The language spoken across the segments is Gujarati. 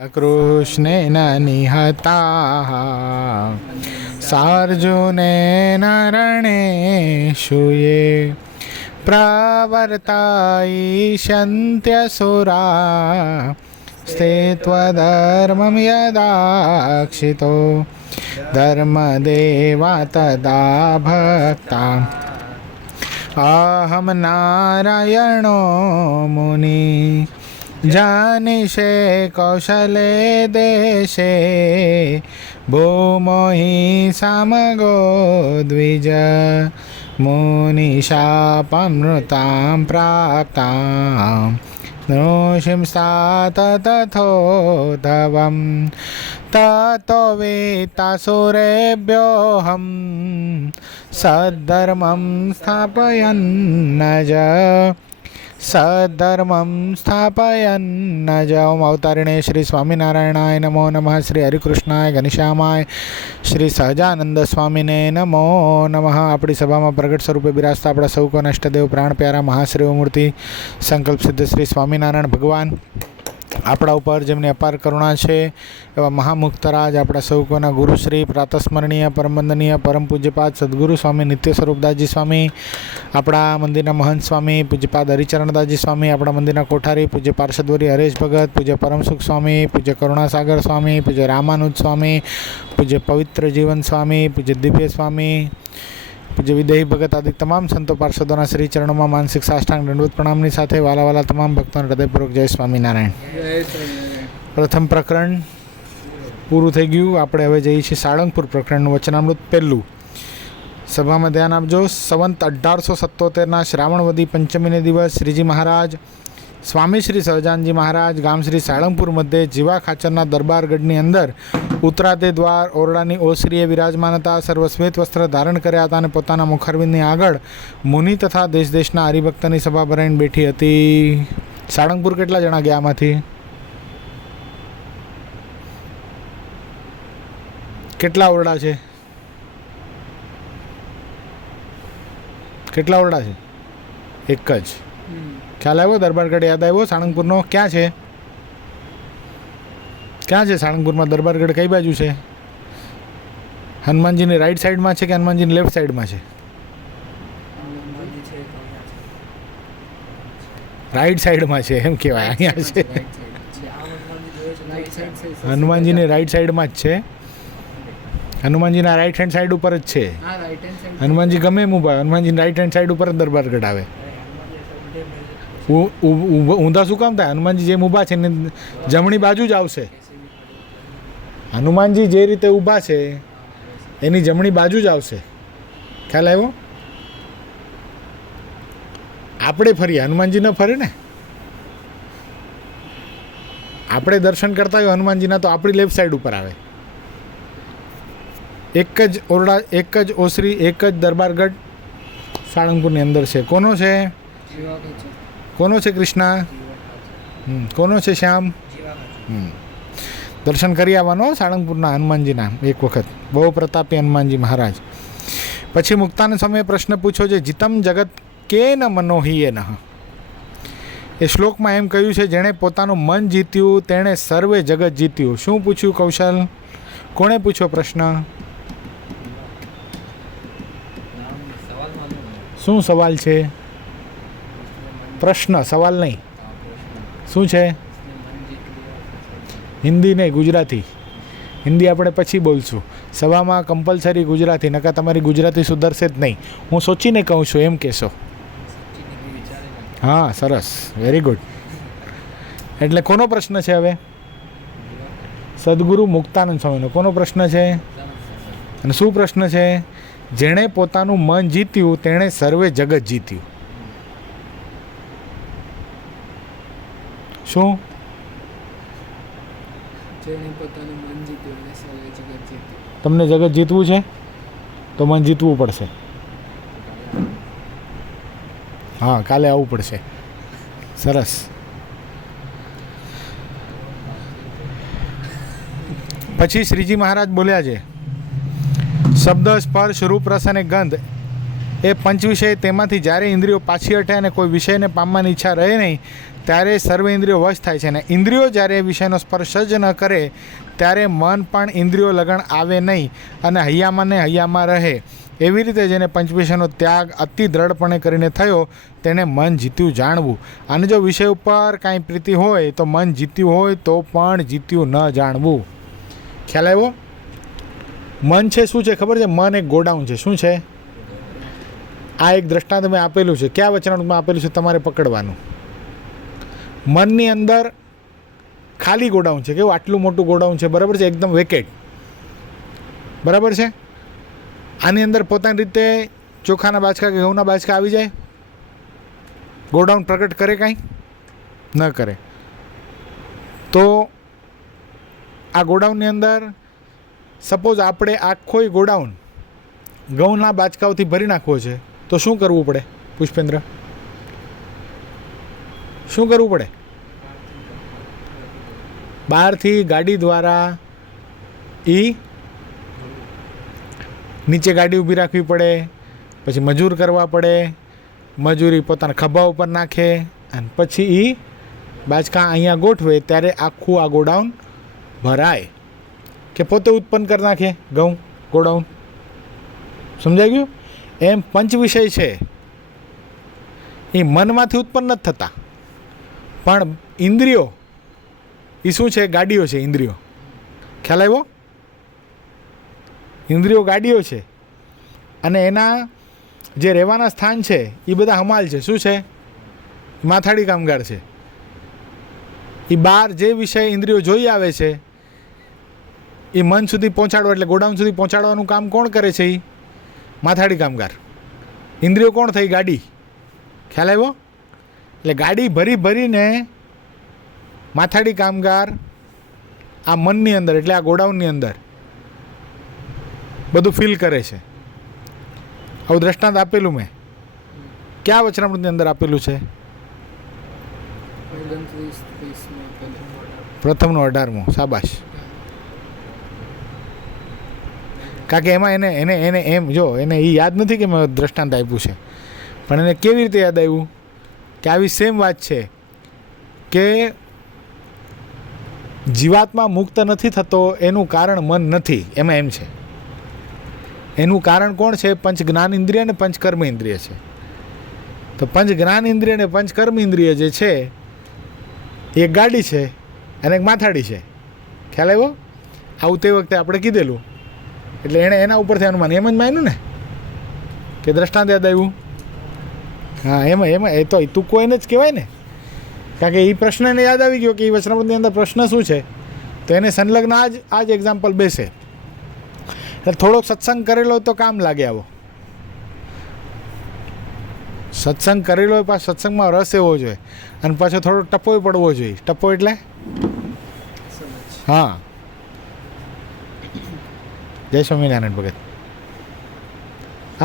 कृष्णेन निहताः सार्जुनेन रणेषु ये प्रवर्तयिष्यन्त्यसुरा स्थित्वधर्मं यदाक्षितो धर्मदेवा तदा भक्ताम् अहं नारायणो मुनि जानिषे कौशले देशे भूमो हि समगो द्विज मुनिशापमृतां प्राप्तां नृसिंस्तात तथोधवं ततो वेत्तासुरेभ्योऽहं सद्धर्मं स्थापयन्नज सद्धर्मं स्थापयन्न ओम अवतारिणे श्री स्वामीनारायणाय नमो नमः। श्री हरिकृष्णाय घनश्यामाय श्री सहजानंद स्वामीने नमो नमः। अपनी सभा में प्रगट स्वरूपे बिराजता अपना सौ को नष्टदेव प्राण प्यारा महाश्री मूर्ति संकल्प सिद्ध श्री स्वामीनारायण भगवान આપણા ઉપર જેમની અપાર કરુણા છે એવા મહામુક્તરાજ આપણા સૌકોના ગુરુશ્રી પ્રાતસ્મરણીય પરમવંદનીય પરમ પૂજ્યપાદ સદગુરુ સ્વામી નિત્ય સ્વરૂપદાસજી સ્વામી, આપણા મંદિરના મહંત સ્વામી પૂજ્યપાદ હરિચરણદાસજી સ્વામી, આપણા મંદિરના કોઠારી પૂજ્ય પાર્ષદવરી હરેશ ભગત, પૂજ્ય પરમસુખ સ્વામી, પૂજ્ય કરુણાસાગર સ્વામી, પૂજ્ય રામાનુજ સ્વામી, પૂજ્ય પવિત્ર જીવન સ્વામી, પૂજ્ય દિવ્ય સ્વામી, પૂજ્ય વિદેહી ભગત આદિ તમામ સંતો પાર્ષદોના શ્રી ચરણોમાં માનસિક સાષ્ટાંગ દંડવત પ્રણામની સાથે વાલા વાલા તમામ ભક્તોને હૃદયપૂર્વક જય સ્વામિનારાયણ. પ્રથમ પ્રકરણ પૂરું થઈ ગયું. આપણે હવે જઈએ છીએ સાળંગપુર પ્રકરણનું વચનામૃત પહેલું. સભામાં ધ્યાન આપજો. સંવંત 1877ના શ્રાવણવદી પંચમીને દિવસ શ્રીજી મહારાજ સ્વામી શ્રી સહજાનંદજી મહારાજ ગામ શ્રી સાળંગપુર મધ્યે જીવા ખાચરના દરબારગઢની અંદર ઉતરાતે દ્વાર ઓરડાની ઓસરીએ વિરાજમાન હતા. સર્વશ્વેત વસ્ત્ર ધારણ કર્યા હતા અને પોતાના મુખારવિંદની આગળ મુનિ તથા દેશ દેશના હરિભક્તની સભા ભરાઈને બેઠી હતી. સાળંગપુર કેટલા જણા ગયા આમાંથી? કેટલા ઓરડા છે? કેટલા ઓરડા છે? એક જ. ખ્યાલ આવ્યો? દરબારગઢ યાદ આવ્યો? સાળંગપુરનો ક્યાં છે? ક્યાં છે સાળંગપુરમાં દરબારગઢ? કઈ બાજુ છે? હનુમાનજીની રાઈટ સાઈડમાં છે કે હનુમાનજીની લેફ્ટ સાઈડમાં છે? રાઈટ સાઈડમાં છે એમ કહેવાય. અહીંયા છે હનુમાનજીની રાઈટ સાઈડમાં જ છે. હનુમાનજીના રાઈટ હેન્ડ સાઈડ ઉપર જ છે. હનુમાનજી ગમે એમ ઊભા, હનુમાનજીની રાઈટ હેન્ડ સાઈડ ઉપર જ દરબારગઢ આવે. ઊંધા શું કામ થાય? હનુમાનજી જેમ ઊભા છે ને જમણી બાજુ જ આવશે. હનુમાનજી જે રીતે ઊભા છે એની જમણી બાજુ જ આવશે. ખ્યાલ આવ્યો? આપણે ફરીએ, હનુમાનજી ન ફરે ને. આપણે દર્શન કરતા હોય હનુમાનજીના તો આપણી લેફ્ટ સાઈડ ઉપર આવે. એક જ ઓરડા, એક જ ઓસરી, એક જ દરબારગઢ સાળંગપુરની અંદર છે. કોનો છે? કોનો છે કૃષ્ણા? કોનો છે શ્યામ? દર્શન કરી આવવાનો સાળંગપુરના હનુમાનજીના એક વખત. બહુ પ્રતાપી હનુમાનજી મહારાજ. પછી મુક્તાનંદ સ્વામીએ પ્રશ્ન પૂછ્યો છે, જીતમ જગત કેન મનોહિયેન. એ શ્લોકમાં એમ કહ્યું છે, જેણે પોતાનું મન જીત્યું તેણે સર્વે જગત જીત્યું. શું પૂછ્યું કૌશલ? કોણે પૂછ્યો પ્રશ્ન? શું સવાલ છે? પ્રશ્ન, સવાલ નહીં. શું છે? હિન્દી નહીં, ગુજરાતી. હિન્દી આપણે પછી બોલશું. સભામાં કમ્પલસરી ગુજરાતી, નકા તમારી ગુજરાતી સુધરશે જ નહીં. હું સોચીને કહું છું એમ કહેશો. હા, સરસ, વેરી ગુડ. એટલે કોનો પ્રશ્ન છે હવે? સદગુરુ મુક્તાનંદ સ્વામીનો. કોનો પ્રશ્ન છે? અને શું પ્રશ્ન છે? જેણે પોતાનું મન જીત્યું તેણે સર્વે જગત જીત્યું. શું? તમને જગત જીતવું છે તો મન જીતવું પડશે. હા, કાલે આવવું પડશે. સરસ. પછી શ્રીજી મહારાજ બોલ્યા છે, શબ્દ, સ્પર્શ, રૂપ, રસ અને ગંધ એ પંચ વિષય, તેમાંથી જ્યારે ઇન્દ્રિયો પાછી હટે અને કોઈ વિષયને પામવાની ઈચ્છા રહે નહીં ત્યારે સર્વ ઇન્દ્રિયો વશ થાય છે. અને ઇન્દ્રિયો જ્યારે વિષયનો સ્પર્શ જ ન કરે ત્યારે મન પણ ઇન્દ્રિયો લગણ આવે નહીં અને હૈયામાં ને હૈયામાં રહે. એવી રીતે જેને પંચવિષયનો ત્યાગ અતિ દ્રઢપણે કરીને થયો તેને મન જીત્યું જાણવું. અને જો વિષય ઉપર કાંઈ પ્રીતિ હોય તો મન જીત્યું હોય તો પણ જીત્યું ન જાણવું. ખ્યાલ આવ્યો? મન છે શું છે ખબર છે? મન એક ગોડાઉન છે. શું છે? આ એક દ્રષ્ટાંત મેં આપેલું છે. કયા વચનામૃતમાં આપેલું છે? તમારે પકડવાનું. મનની અંદર ખાલી ગોડાઉન છે. કેવું? આટલું મોટું ગોડાઉન છે, બરાબર છે, એકદમ વેકેટ, બરાબર છે. આની અંદર પોતાની રીતે ચોખાના બાચકા કે ઘઉંના બાચકા આવી જાય? ગોડાઉન પ્રગટ કરે? કાંઈ ન કરે. તો આ ગોડાઉનની અંદર સપોઝ આપણે આખોય ગોડાઉન ઘઉંના બાચકાઓથી ભરી નાખવો છે તો શું કરવું પડે પુષ્પેન્દ્ર? શું કરવું પડે? બહારથી ગાડી દ્વારા નીચે ગાડી ઊભી રાખવી પડે, પછી મજૂર કરવા પડે, મજૂરી પોતાના ખભા ઉપર નાખે અને પછી બાચકા અહીંયા ગોઠવે ત્યારે આખું આ ગોડાઉન ભરાય. કે પોતે ઉત્પન્ન કરી નાખે ઘઉં ગોડાઉન. સમજાઈ ગયું? એમ પંચ વિષય છે એ મનમાંથી ઉત્પન્ન નથી થતા, પણ ઇન્દ્રિયો એ શું છે? ગાડીઓ છે ઇન્દ્રિયો. ખ્યાલ આવ્યો? ઇન્દ્રિયો ગાડીઓ છે અને એના જે રહેવાના સ્થાન છે એ બધા હમાલ છે. શું છે? માથાડી કામગાર છે. એ બહાર જે વિષય ઇન્દ્રિયો જોઈ આવે છે એ મન સુધી પહોંચાડવા, એટલે ગોડાઉન સુધી પહોંચાડવાનું કામ કોણ કરે છે? એ માથાડી કામગાર. ઇન્દ્રિયો કોણ થઈ? ગાડી. ખ્યાલ આવ્યો? એટલે ગાડી ભરી ભરીને માથાડી કામગાર આ મનની અંદર, એટલે આ ગોડાઉનની અંદર બધું ફીલ કરે છે. આવું દ્રષ્ટાંત આપેલું મેં. કયા વચનામૃતની અંદર આપેલું છે? પ્રથમનો 18મો. શાબાશ. કારણ કે એમાં એને એમ જો એને એ યાદ નથી કે મેં દ્રષ્ટાંત આપ્યું છે, પણ એને કેવી રીતે યાદ આવ્યું કે આવી સેમ વાત છે કે જીવાત્મા મુક્ત નથી થતો એનું કારણ મન નથી. એમાં એમ છે એનું કારણ કોણ છે? પંચ જ્ઞાન ઇન્દ્રિય અને પંચ કર્મ ઇન્દ્રિય છે. તો પંચ જ્ઞાન ઇન્દ્રિય અને પંચ કર્મ ઇન્દ્રિય જે છે એક ગાડી છે અને એક માથાડી છે. ખ્યાલ આવ્યો? આવું તે વખતે આપણે કીધેલું, એટલે એણે એના ઉપરથી અનુમાન એમ જ માન્યું ને કે દ્રષ્ટાંત યાદ આવ્યું. હા, એમાં એ તો તુક્કો એને જ કહેવાય ને, કારણ કે એ પ્રશ્ન એને યાદ આવી ગયો કે એ વચનામૃતની અંદર પ્રશ્ન શું છે, તો એને સંલગ્ન આ જ એક્ઝામ્પલ બેસે. એટલે થોડોક સત્સંગ કરેલો તો કામ લાગે. આવો સત્સંગ કરેલો હોય, પાછો સત્સંગમાં રસ એવો જોઈએ અને પાછો થોડો ટપોય પડવો જોઈએ. ટપો એટલે હા. जय स्वामीनारायण भगत.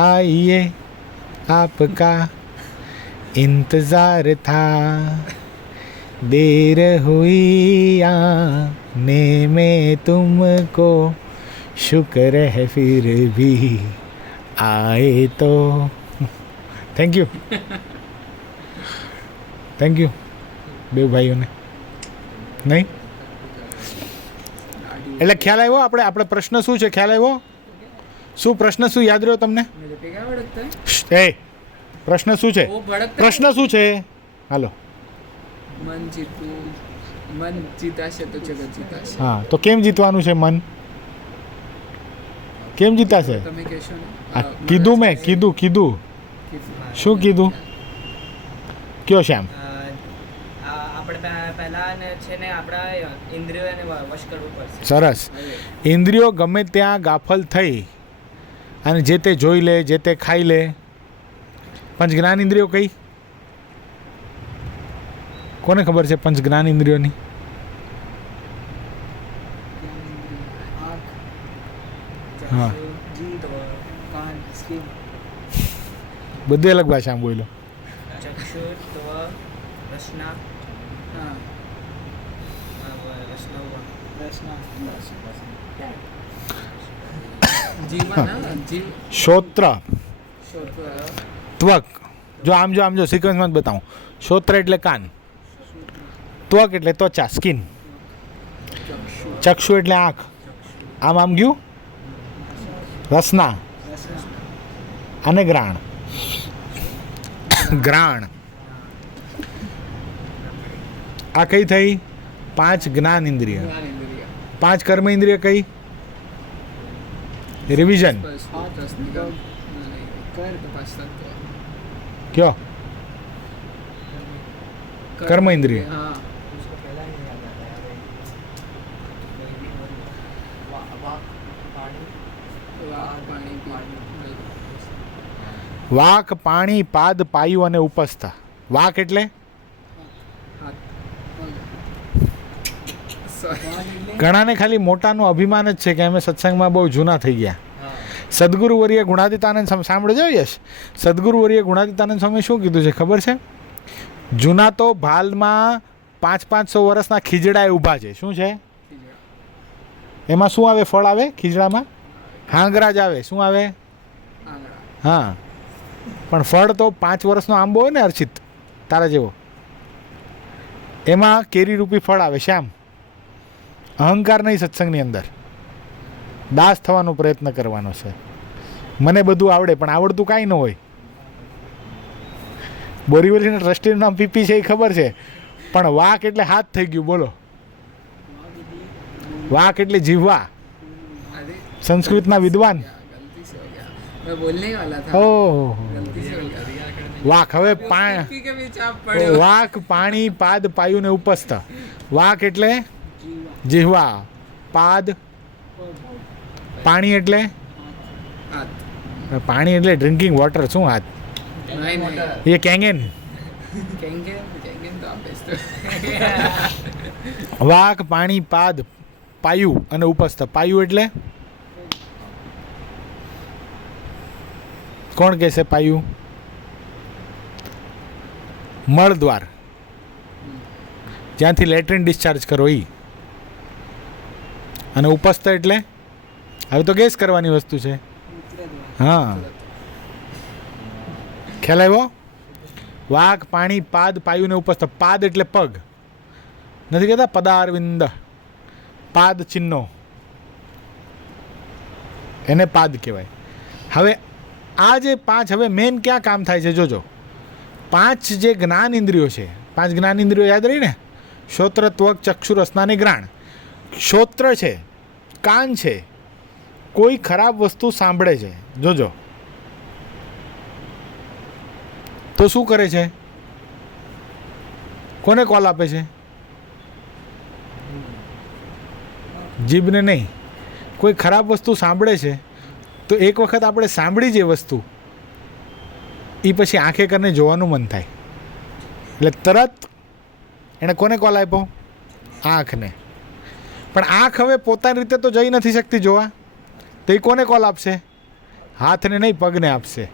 आइए आपका इंतजार था, देर हुई आने में तुमको, शुक्र है फिर भी आए तो. थैंक यू બે ભાઈઓને. નહીં એટલે ખ્યાલ આવ્યો? આપણે પ્રશ્ન શું છે ખ્યાલ આવ્યો? શું પ્રશ્ન શું યાદ રહ્યો તમને? એ પ્રશ્ન શું છે? પ્રશ્ન શું છે? હાલો. મન જીતાશે તો જગત જીતાશે. હા, તો કેમ જીતવાનું છે મન? કેમ જીતાશે? તમે કહેશો ને. કીધું મેં, કીધું. શું કીધું? કયો શ્યામ? સરસ. ઇન્દ્રિયો ગમે ત્યાં ગાફલ થઈ અને જે તે જોઈ લે, જે તે ખાઈ લે. પંચ જ્ઞાન ઇન્દ્રિયો કઈ? કોને ખબર છે પંચ જ્ઞાન ઇન્દ્રિયોની? હા, બધી અલગ ભાષામાં બોલો. શ્રોત્ર, ત્વક. જો આમ જો સિક્વન્સમાં જ બતાવું. શ્રોત્ર એટલે કાન, ત્વક એટલે ત્વચા, સ્કિન. ચક્ષુ ચક્ષુ એટલે આંખ. આમ ગયું રસના અને ગ્રાણ. ગ્રાણ આ કઈ થઈ? 5 જ્ઞાન ઇન્દ્રિય. જ્ઞાનેન્દ્રિય 5 કર્મ ઇન્દ્રિય કઈ? રિવિઝન સ્પર્શ રસનિકા કર તપાસ તત્વ કયો? કર્મ ઇન્દ્રિય. હા વાક પાણી વાક, પાણી, પાદ, પાયુ અને ઉપસ્થા. વાક એટલે ઘણાને ખાલી મોટાનું અભિમાન જ છે કે અમે સત્સંગમાં બહુ જૂના થઈ ગયા. સદગુરુવર્ય ગુણાતીતાનંદ સાંભળજો યશ. સદગુરુવર્ય ગુણાતીતાનંદ સ્વામી શું કીધું છે ખબર છે? જૂના તો ભાલમાં 500-500 વર્ષના ખીજડાએ ઊભા છે. શું છે એમાં? શું આવે? ફળ આવે ખીજડામાં? હાંગરા જ આવે. શું આવે? હા, પણ ફળ તો 5 વર્ષનો આંબો હોય ને અર્ચિત, તારા જેવો, એમાં કેરી રૂપી ફળ આવે. શ્યામ, અહંકાર નહીં સત્સંગની અંદર. દાસ થવાનો પ્રયત્ન કરવાનો છે. મને બધું આવડે પણ આવડતું કાંઈ ન હોય. બોરીવલીના ટ્રસ્ટીનું નામ પીપી છે એ ખબર છે, પણ વાક એટલે હાથ થઈ ગયું. બોલો, વાક એટલે જીવવા. સંસ્કૃતના વિદ્વાન. गलती से हो गया, मैं बोलने ही वाला था, ઓહ, गलती से हो गया। વાક. હવે पी के बीच आप पड़े हो। વાક, પાણી, પાદ, પાયુ ને ઉપસ્થ. વાક એટલે જીહવા. પાદ, પાણી એટલે हाथ પાણી એટલે ડ્રિંકિંગ વોટર. શું હાથ? नहीं नहीं એ કેંગેન. कहेंगे तो आप बेचते हो। વાક, પાણી, પાદ, પાયુ અને ઉપસ્થ. પાયુ એટલે કોણ કહેશે? પાયુ મળદ્વાર, જ્યાંથી લેટ્રિન ડિસ્ચાર્જ કરો એ. અને ઉપસ્થ એટલે હવે તો ગેસ કરવાની વસ્તુ છે. હા, ખ્યાલ આવ્યો? વાક, પાણી, પાદ, પાયુ ને ઉપસ્થ. પાદ એટલે પગ. નથી કહેતા પદારવિંદ, પાદ ચિહ્નો, એને પાદ કહેવાય. હવે આ જે 5, હવે મેન ક્યાં કામ થાય છે જોજો. 5 જે જ્ઞાન ઇન્દ્રિયો છે, 5 જ્ઞાન ઇન્દ્રિયો યાદ રહી ને? શ્રોત્ર, ત્વક, ચક્ષુ, રસના અને ગ્રાણ. શ્રોત્ર છે, કાન છે, કોઈ ખરાબ વસ્તુ સાંભળે છે, જોજો તો શું કરે છે? કોને કોલ આપે છે? જીભને નહીં. કોઈ ખરાબ વસ્તુ સાંભળે છે તો એક વખત આપણે સાંભળી જે વસ્તુ એ પછી આંખે કરીને જોવાનું મન થાય, એટલે તરત એણે કોને કોલ આપ્યો? આંખને. પણ આંખ હવે પોતાની રીતે તો જઈ નથી શકતી જોવા, તો એ કોને કોલ આપશે? હાથને નહીં, પગને આપશે.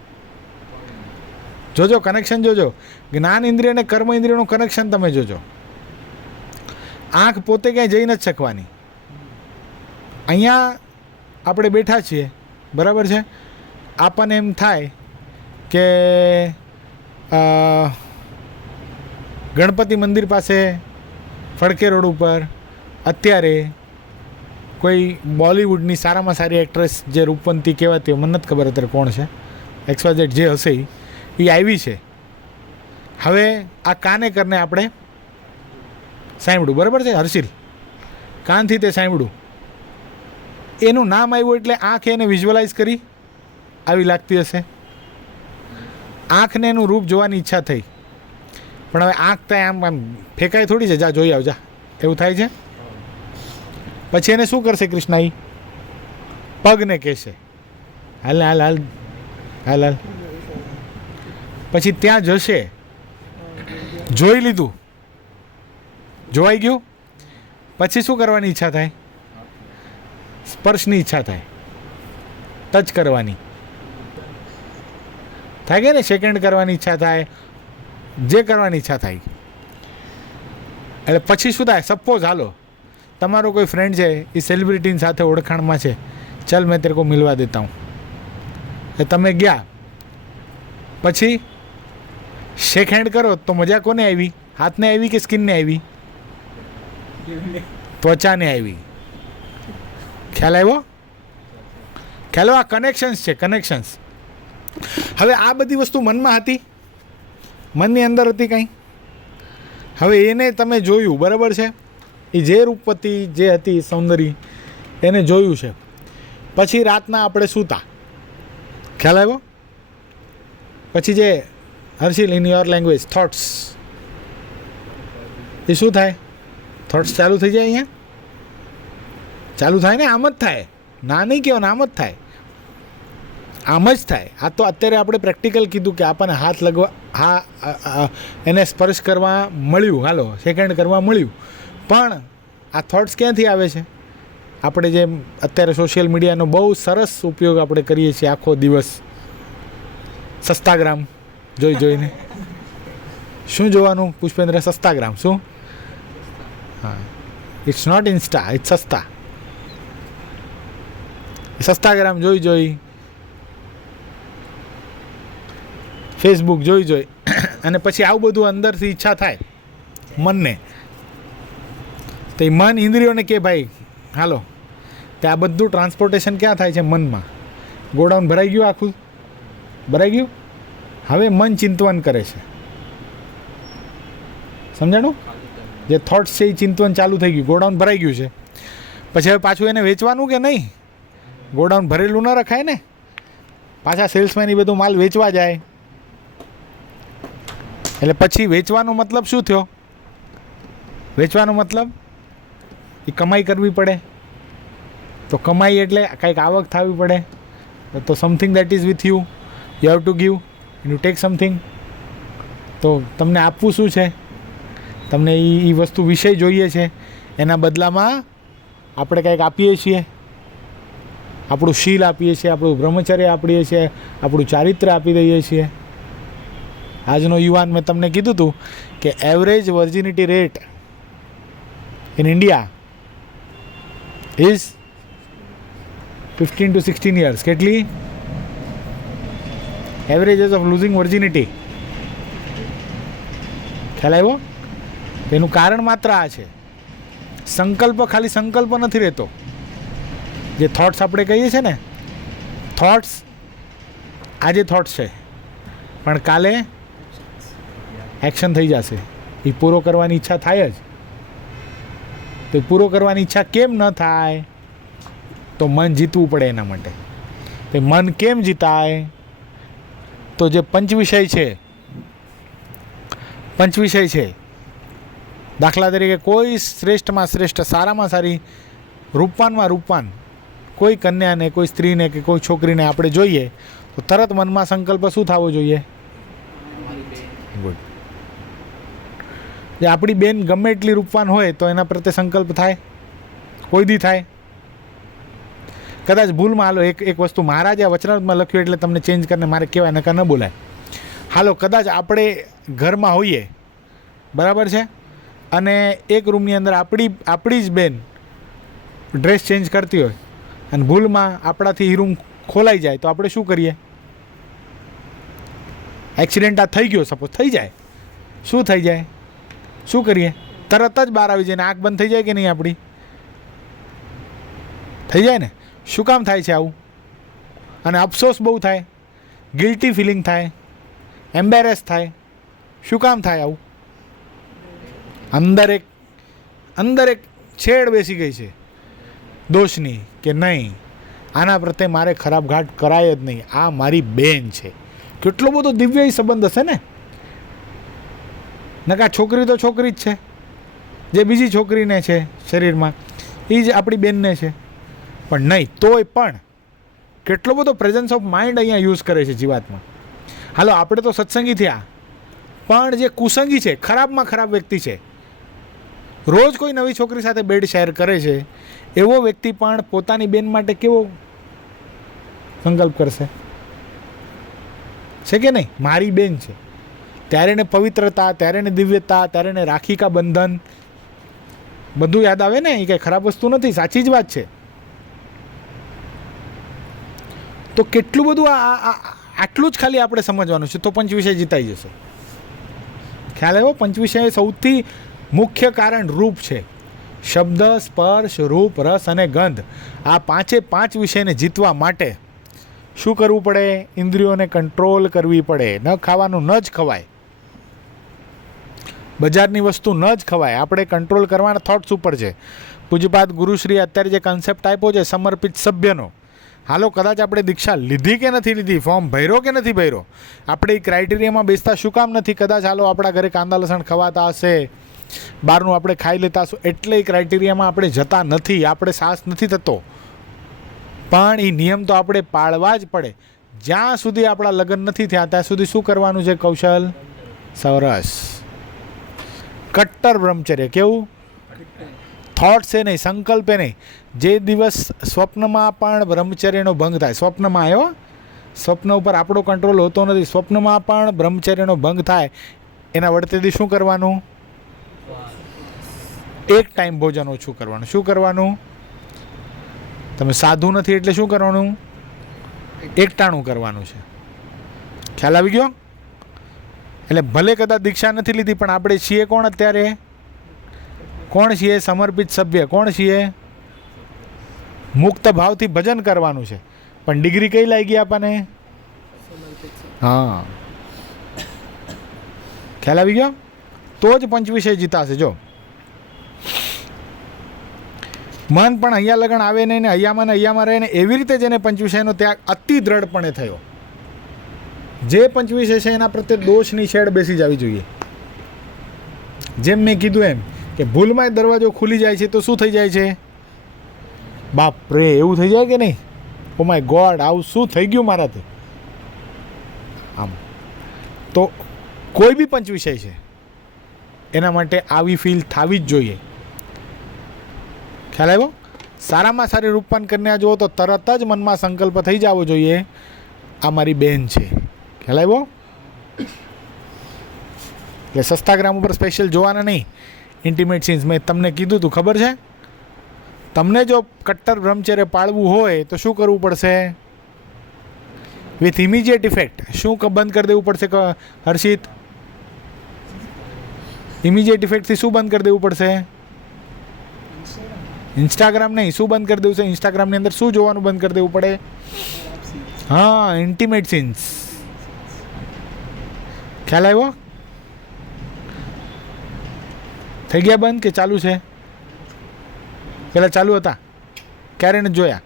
જોજો કનેક્શન, જોજો જ્ઞાન ઇન્દ્રિય અને કર્મ ઇન્દ્રિયનું કનેક્શન તમે જોજો. આંખ પોતે ક્યાંય જઈ નથી શકવાની. અહીંયા આપણે બેઠા છીએ, બરાબર છે? આપણને એમ થાય કે ગણપતિ મંદિર પાસે ફડકે રોડ ઉપર અત્યારે કોઈ બોલિવૂડની સારામાં સારી એક્ટ્રેસ જે રૂપવંતી કહેવાતી હોય, મને નથી ખબર અત્યારે કોણ છે, XYZ જે હશે એ આવી છે. હવે આ કાને કરને આપણે સાંભળ્યું, બરાબર છે હર્ષિલ? કાનથી તે સાંભળ્યું, એનું નામ આવ્યું એટલે આંખે એને વિઝ્યુઅલાઇઝ કરી, આવી લાગતી હશે. આંખને એનું રૂપ જોવાની ઈચ્છા થઈ, પણ હવે આંખ ત્યાં આમ ફેંકાય થોડી છે, જા જોઈ આવજા, એવું થાય છે. પછી એને શું કરશે કૃષ્ણ? પગને કહેશે હાલ હાલ હાલ હાલ હાલ. પછી ત્યાં જશે, જોઈ લીધું, જોવાઈ ગયું, પછી શું કરવાની ઈચ્છા થાય? સ્પર્શની ઈચ્છા થાય, ટચ કરવાની થાય કે ને, સેકન્ડ કરવાની ઈચ્છા થાય, જે કરવાની ઈચ્છા થાય. એટલે પછી શું થાય? સપોઝ હાલો તમારો કોઈ ફ્રેન્ડ છે એ સેલિબ્રિટીની સાથે ઓળખાણમાં છે, ચલ મેં તેરે કો મિલવા દેતા હું, એટલે તમે ગયા, પછી શેક હેન્ડ કરો તો મજા કોને આવી? હાથને આવી કે સ્કિનને આવી? ત્વચાને આવી. ખ્યાલ આવ્યો? ખ્યાલ આવ્યો? આ કનેક્શન્સ છે, કનેક્શન્સ. હવે આ બધી વસ્તુ મનમાં હતી, મનની અંદર હતી કંઈ. હવે એને તમે જોયું, બરાબર છે, એ જે રૂપવતી જે હતી સૌંદર્ય એને જોયું છે. પછી રાતના આપણે સૂતા, ખ્યાલ આવ્યો? પછી જે Harshil in your language thoughts, એ શું થાય? થોટ્સ ચાલુ થઈ જાય. અહીંયા ચાલુ થાય ને, આમ જ થાય. ના નહીં કહો ને, આમ જ થાય, આમ જ થાય. આ તો અત્યારે આપણે પ્રેક્ટિકલ કીધું કે આપણને હાથ લગવા, હા, એને સ્પર્શ કરવા મળ્યું, હાલો સેકન્ડ કરવા મળ્યું. પણ આ થોટ્સ ક્યાંથી આવે છે? આપણે જે અત્યારે સોશિયલ મીડિયાનો બહુ સરસ ઉપયોગ આપણે કરીએ છીએ આખો દિવસ, સસ્તાગ્રામ જોઈને. શું જોવાનું પુષ્પેન્દ્ર? સસ્તાગ્રામ. શું? હા, ઇટ્સ નોટ ઇન્સ્ટા, ઇટ્સ સસ્તા. સસ્તાગ્રામ જોઈ ફેસબુક જોઈ અને પછી આવું બધું અંદરથી ઈચ્છા થાય મનને. તો એ મન ઇન્દ્રિયોને કે ભાઈ હાલો, તે આ બધું ટ્રાન્સપોર્ટેશન ક્યાં થાય છે? મનમાં. ગોડાઉન ભરાઈ ગયું, આખું ભરાઈ ગયું. હવે મન ચિંતવન કરે છે, સમજાણું? જે થોટ્સ છે એ ચિંતવન ચાલુ થઈ ગયું, ગોડાઉન ભરાઈ ગયું છે. પછી હવે પાછું એને વેચવાનું કે નહીં? ગોડાઉન ભરેલું ન રખાય ને, પાછા સેલ્સમેન એ બધું માલ વેચવા જાય. એટલે પછી વેચવાનો મતલબ શું થયો? વેચવાનો મતલબ એ કમાઈ કરવી પડે. તો કમાઈ એટલે કંઈક આવક થવી પડે. તો something that is with you, you have to give, you take something. તો તમને આપવું શું છે? તમને એ વસ્તુ વિષય જોઈએ છે, એના બદલામાં આપણે કંઈક આપીએ છીએ. આપણું શીલ આપીએ છીએ, આપણું બ્રહ્મચર્ય આપીએ છીએ, આપણું ચારિત્ર આપી દઈએ છીએ. આજનો યુવાન, મેં તમને કીધું હતું કે average virginity rate in India is 15 to 16 years. કેટલી? Average age of losing virginity. ખ્યાલ આવ્યો? એનું કારણ માત્ર આ છે. સંકલ્પ ખાલી સંકલ્પ નથી રહેતો. જે થોટ્સ આપણે કહીએ છીએ ને, થોટ્સ આજે થોટ્સ છે, પણ કાલે એક્શન થઈ જશે. એ પૂરો કરવાની ઈચ્છા થાય જ. તો પૂરો કરવાની ઈચ્છા કેમ ન થાય? તો મન જીતવું પડે એના માટે. તો મન કેમ જીતાય? તો જે પંચવિષય છે, દાખલા તરીકે કોઈ શ્રેષ્ઠમાં શ્રેષ્ઠ, સારામાં સારી, રૂપવાનમાં રૂપવાન કોઈ કન્યાને, કોઈ સ્ત્રીને કે કોઈ છોકરીને આપણે જોઈએ તો તરત મનમાં સંકલ્પ શું થવો જોઈએ? ગુડ. જે આપણી બેન ગમે એટલી રૂપવાન હોય તો એના પ્રત્યે સંકલ્પ થાય? કોઈ દી થાય? કદાચ ભૂલમાં, હાલો એક વસ્તુ મહારાજે આ વચનામૃતમાં લખ્યું એટલે તમને ચેન્જ કરીને મારે કહેવાય, નકર ન બોલાય. હાલો, કદાચ આપણે ઘરમાં હોઈએ, બરાબર છે, અને એક રૂમની અંદર આપણી જ બેન ડ્રેસ ચેન્જ કરતી હોય અને ભૂલમાં આપણાથી એ રૂમ ખોલાઈ જાય તો આપણે શું કરીએ? એક્સિડન્ટ આ થઈ ગયો, સપોઝ થઈ જાય, શું થઈ જાય? શું કરીએ? તરત જ બહાર આવી જાય ને આંખ બંધ થઈ જાય કે નહીં આપણી? થઈ જાય ને. શું કામ થાય છે આવું? અને અફસોસ બહુ થાય, ગિલ્ટી ફિલિંગ થાય, એમ્બેરેસ થાય. શું કામ થાય આવું? અંદર એક છેડ બેસી ગઈ છે દોષની કે નહીં, આના પ્રત્યે મારે ખરાબ ઘાટ કરાય જ નહીં, આ મારી બેન છે. કેટલો બધો દિવ્ય સંબંધ હશે ને. નકા છોકરી તો છોકરી જ છે, જે બીજી છોકરીને છે શરીરમાં એ જ આપણી બેનને છે. પણ નહીં, તોય પણ કેટલો બધો પ્રેઝન્સ ઓફ માઇન્ડ અહીંયા યુઝ કરે છે જીવાતમાં. હાલો, આપણે તો સત્સંગી થયા, પણ જે કુસંગી છે, ખરાબમાં ખરાબ વ્યક્તિ છે, રોજ કોઈ નવી છોકરી સાથે બેડ શેર કરે છે, એવો વ્યક્તિ પણ પોતાની બેન માટે કેવો સંકલ્પ કરશે? છે કે નહીં? મારી બેન છે, ત્યારે એને પવિત્રતા, ત્યારે એને દિવ્યતા, ત્યારે એને રાખી કા બંધન બધું યાદ આવે ને. એ કંઈ ખરાબ વસ્તુ નથી, સાચી જ વાત છે. તો કેટલું બધું આટલું જ ખાલી આપણે સમજવાનું છે તો પંચવિષય જીતાઈ જશે. ખ્યાલ આવ્યો? પંચવિષય સૌથી મુખ્ય કારણ રૂપ છે. શબ્દ, સ્પર્શ, રૂપ, રસ અને ગંધ, આ પાંચે પાંચ વિષયને જીતવા માટે શું કરવું પડે? ઇન્દ્રિયોને કંટ્રોલ કરવી પડે. ન ખાવાનું ન જ ખવાય, બજારની વસ્તુ ન જ ખવાય. આપણે કંટ્રોલ કરવાના થોટ્સ ઉપર છે. પૂજ્યપાદ ગુરુશ્રી અત્યારે જે કન્સેપ્ટ આપ્યો છે સમર્પિત સભ્યનો, હાલો કદાચ આપણે દીક્ષા લીધી કે નથી લીધી, ફોર્મ ભર્યો કે નથી ભર્યો, આપણે એ ક્રાઇટેરિયામાં બેસતા શું કામ નથી? કદાચ હાલો આપણા ઘરે કાંદા લસણ ખવાતા હશે, બહારનું આપણે ખાઈ લેતા હશું, એટલે એ ક્રાઇટેરિયામાં આપણે જતા નથી, આપણે સાહસ નથી થતો. પણ એ નિયમ તો આપણે પાળવા જ પડે. જ્યાં સુધી આપણા લગ્ન નથી થયા ત્યાં સુધી શું કરવાનું છે કૌશલ? સરસ. કટ્ટર બ્રહ્મચર્ય. કેવું? થોટ્સ એ નહીં, સંકલ્પે નહીં. જે દિવસ સ્વપ્નમાં પણ બ્રહ્મચર્યનો ભંગ થાય, સ્વપ્નમાં આવ્યો, સ્વપ્ન ઉપર આપણો કંટ્રોલ હોતો નથી, સ્વપ્નમાં પણ બ્રહ્મચર્યનો ભંગ થાય, એના વર્તેથી શું કરવાનું? એક ટાઈમ ભોજન ઓછું કરવાનું. શું કરવાનું? તમે સાધુ નથી એટલે શું કરવાનું? એકટાણું કરવાનું છે. ખ્યાલ આવી ગયો? એટલે ભલે કદાચ દીક્ષા નથી લીધી પણ આપણે છીએ કોણ અત્યારે? કોણ છીએ? સમર્પિત સભ્ય. કોણ છીએ? મુક્ત ભાવથી ભજન કરવાનું છે. પણ ડિગ્રી કઈ લાગી આપણને? હા, ખ્યાલ આવી ગયો? તો જ પંચવિષય જીતાશે. જો મન પણ અહીંયા લગન આવે નહીં ને અહીંયામાં રહે ને, એવી રીતે જેને પંચવિષયનો ત્યાગ અતિ દ્રઢપણે થયો, જે પંચવિષય છે એના પ્રત્યે દોષની શેડ બેસી જવી જોઈએ. જેમ મેં કીધું એમ કે ભૂલમાં દરવાજો ખુલી જાય છે તો શું થઈ જાય છે? બાપ રે, એવું થઈ જાય કે નહીં? ઓ માય ગોડ, આવું શું થઈ ગયું મારાથી? આમ તો કોઈ બી પંચવિષય છે એના માટે આવી ફીલ થવી જ જોઈએ. ખ્યાલ આવ્યો? સારામાં સારી રૂપપાન કન્યા જુઓ તો તરત જ મનમાં સંકલ્પ થઈ જવો જોઈએ, આ મારી બહેન છે. ખ્યાલ આવ્યો? એટલે સસ્તા ગ્રામ ઉપર સ્પેશિયલ જોવાના નહીં. ઇન્ટિમેટ સીન્સ મેં તમને કીધું હતું, ખબર છે? તમને જો કટ્ટર બ્રહ્મચર્ય પાળવું હોય તો શું કરવું પડશે? With immediate effect. શું બંધ કરી દેવું પડશે હર્ષિત? ઇમિડિયેટ ઇફેક્ટથી શું બંધ કરી દેવું પડશે? ઇન્સ્ટાગ્રામ નહીં, શું બંધ કરી દેવું છે? ઇન્સ્ટાગ્રામની અંદર શું જોવાનું બંધ કરી દેવું પડે? હા, ઇન્ટિમેટ સીન્સ. ખ્યાલ આવ્યો? થઈ ગયા બંધ કે ચાલુ છે? પેલા ચાલુ હતા, ક્યારે નથી જોયા?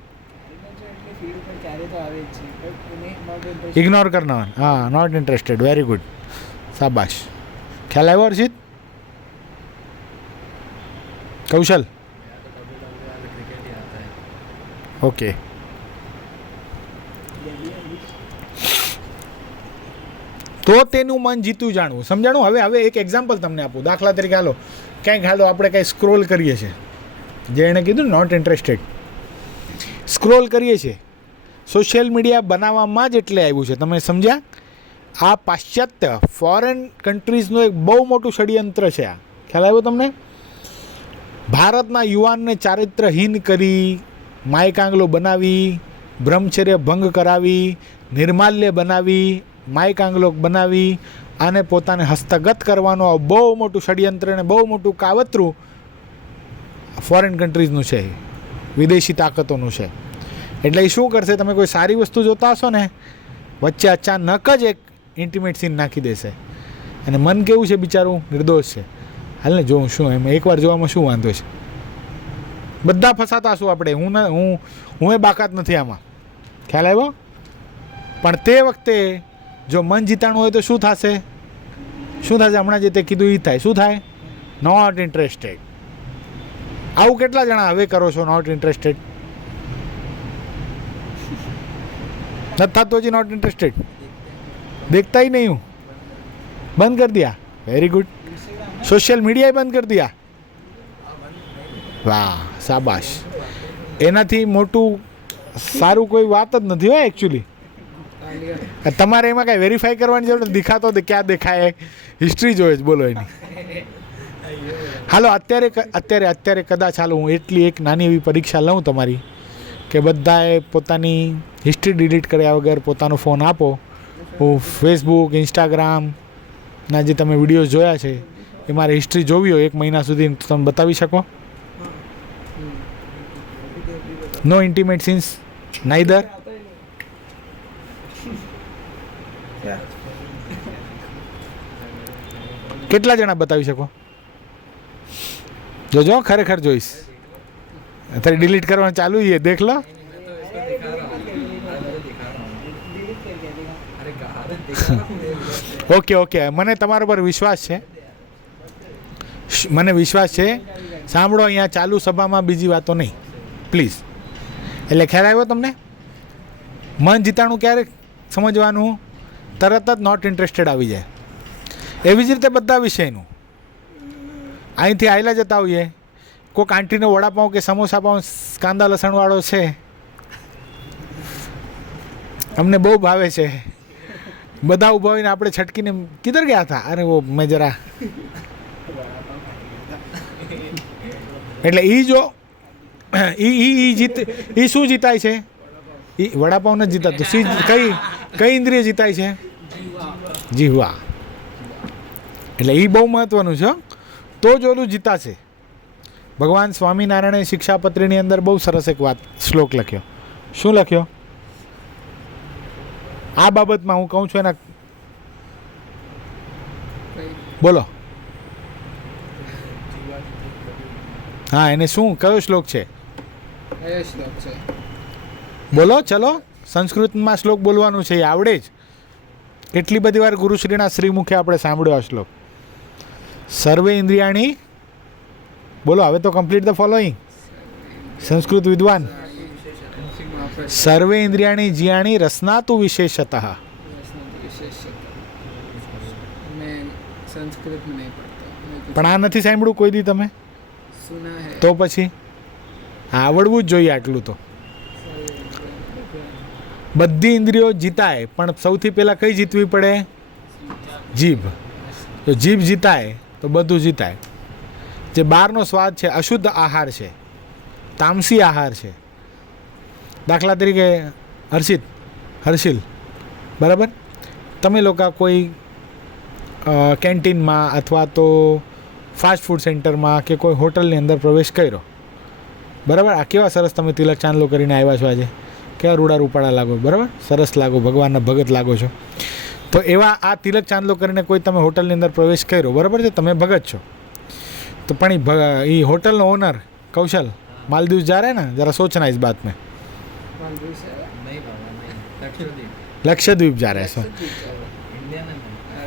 ઇગ્નોર કરના. હા, નોટ ઇન્ટરેસ્ટેડ. વેરી ગુડ, શાબાશ. ખ્યાલ આવ્યો હર્ષિત? કૌશલ? ઓકે. તો તેનું મન જીતું જાણવું. સમજાણું? હવે એક એક્ઝામ્પલ તમને આપું. દાખલા તરીકે હાલો ક્યાંક આપણે કંઈ સ્ક્રોલ કરીએ છીએ, જે એણે કીધું નોટ ઇન્ટરેસ્ટેડ, સ્ક્રોલ કરીએ છીએ. સોશિયલ મીડિયા બનાવવામાં જ એટલે આવ્યું છે, તમે સમજ્યા? આ પાશ્ચાત્ય ફોરેન કન્ટ્રીઝનું એક બહુ મોટું ષડયંત્ર છે. આ ખ્યાલ આવ્યો તમને? ભારતના યુવાનને ચારિત્રહીન કરી, માયકાંગલો બનાવી, બ્રહ્મચર્ય ભંગ કરાવી, નિર્માલ્ય બનાવી, માયકાંગલો બનાવી અને પોતાને હસ્તગત કરવાનો બહુ મોટું ષડયંત્ર અને બહુ મોટું કાવતરું ફોરેન કન્ટ્રીઝનું છે, વિદેશી તાકાતોનું છે. એટલે એ શું કરશે? તમે કોઈ સારી વસ્તુ જોતા હશો ને, વચ્ચે અચાનક જ એક ઇન્ટિમેટ સીન નાખી દેશે. અને મન કેવું છે બિચારું? નિર્દોષ છે. હાલ ને જોઉં શું, એમ એકવાર જોવામાં શું વાંધો છે? બધા ફસાતા શું આપણે? હું એ બાકાત નથી આમાં. ખ્યાલ આવ્યો? પણ તે વખતે જો મન જીતાણું હોય તો શું થશે? શું થશે? હમણાં જે તે કીધું એ થાય. શું થાય? Not interested. આવું કેટલા જણા હવે કરો છો? નોટ ઇન્ટરેસ્ટેડ નથી થતું હજી? નોટ ઇન્ટરેસ્ટેડ દેખતા ही नहीं हूँ. બંધ કરી દિયા. Very good. સોશિયલ મીડિયા બંધ કરી દિયા. વાહ, શાબાશ. એનાથી મોટું સારું કોઈ વાત જ નથી હોય એકચ્યુઅલી. તમારે એમાં કાંઈ વેરીફાઈ કરવાની જરૂર નથી. દિખાતો ક્યાં દેખાય, હિસ્ટ્રી જોઈએ જ. બોલો એની. હાલો અત્યારે કદાચ હાલો હું એટલી એક નાની એવી પરીક્ષા લઉં તમારી, કે બધાએ પોતાની હિસ્ટ્રી ડિલીટ કર્યા વગર પોતાનો ફોન આપો. હું ફેસબુક, ઇન્સ્ટાગ્રામના જે તમે વિડીયોઝ જોયા છે એ મારે હિસ્ટ્રી જોવી હોય 1 મહિના સુધી, તમે બતાવી શકો? નો ઇન્ટિમેટ સીન્સ નાઈધર. કેટલા જણા બતાવી શકો? જોજો ખરેખર જોઈશ. અત્યારે ડિલીટ કરવાનું ચાલુ છે, દેખ લો. ઓકે ઓકે, મને તમારા પર વિશ્વાસ છે, મને વિશ્વાસ છે. સાંભળો, અહીંયા ચાલુ સભામાં બીજી વાતો નહીં પ્લીઝ. એટલે ખ્યાલ આવ્યો તમને? મન જીતાણું ક્યારે સમજવાનું? તરત જ નોટ ઇન્ટરેસ્ટેડ આવી જાય. એવી જ રીતે બધા વિષયનું. અહીંથી આવેલા જતા હોઈએ, કોઈક આંટીનો વડાપાઉં કે સમોસા પાઉં કાંદા લસણવાળો છે, અમને બહુ ભાવે છે, બધા ઊભા હોઈને આપણે છટકીને કિધર ગયા હતા, અરે વો મેં જરા. એટલે એ જો એ શું જીતાય છે? એ વડાપાઉં નથી જીતાતું. કઈ ઇન્દ્રિય જીતાય છે? જીહવા. એટલે એ બહુ મહત્વનું છે. તો જ ઓલું જીતાશે. ભગવાન સ્વામિનારાયણે શિક્ષાપત્રીની અંદર બહુ સરસ એક વાત શ્લોક લખ્યો. શું લખ્યો? આ બાબતમાં હું કહું છું એના બોલો. હા, એને શું, કયો શ્લોક છે? કયો શ્લોક છે? બોલો ચલો. સંસ્કૃતમાં શ્લોક બોલવાનું છે, એ આવડે જ. કેટલી બધી વાર ગુરુશ્રીના શ્રીમુખે આપણે સાંભળ્યો આ શ્લોક. સર્વે ઇન્દ્રિયાણી, બોલો હવે તો કમ્પ્લીટ ધ ફોલોઈંગ. સંસ્કૃત વિદ્વાન. સર્વે ઇન્દ્રિયાણી જીયાણી રસનાતુ વિશેષતઃ. સંસ્કૃત નહીં પડતો, પણ આ નથી સાંભળ્યું કોઈ દી તમે? સુના હે. તો પછી આવડવું જ જોઈએ આટલું તો. બધી ઇન્દ્રિયો જીતાય, પણ સૌથી પહેલાં કઈ જીતવી પડે? જીભ. જો જીભ જીતાય તો બધું જીતાય. જે બહારનો સ્વાદ છે, અશુદ્ધ આહાર છે, તામસી આહાર છે. દાખલા તરીકે હર્ષિલ, બરાબર, તમે લોકો કોઈ કેન્ટીનમાં અથવા તો ફાસ્ટ ફૂડ સેન્ટરમાં કે કોઈ હોટલની અંદર પ્રવેશ કર્યો, બરાબર. આ કેવા સરસ તમે તિલક ચાંદલો કરીને આવ્યા છો આજે, કેવા રૂડા રૂપાળા લાગો, બરાબર, સરસ લાગો, ભગવાનના ભગત લાગો છો. તો એવા આ તિલક ચાંદલો કરીને કોઈ તમે હોટલની અંદર પ્રવેશ કર્યો, બરાબર છે, તમે ભગત છો. तो पण ये होटल नो ओनर कौशल मालदीव जा रहे हैं ना, जरा सोचना इस बात में. लक्षद्वीप जा रहे हैं. सो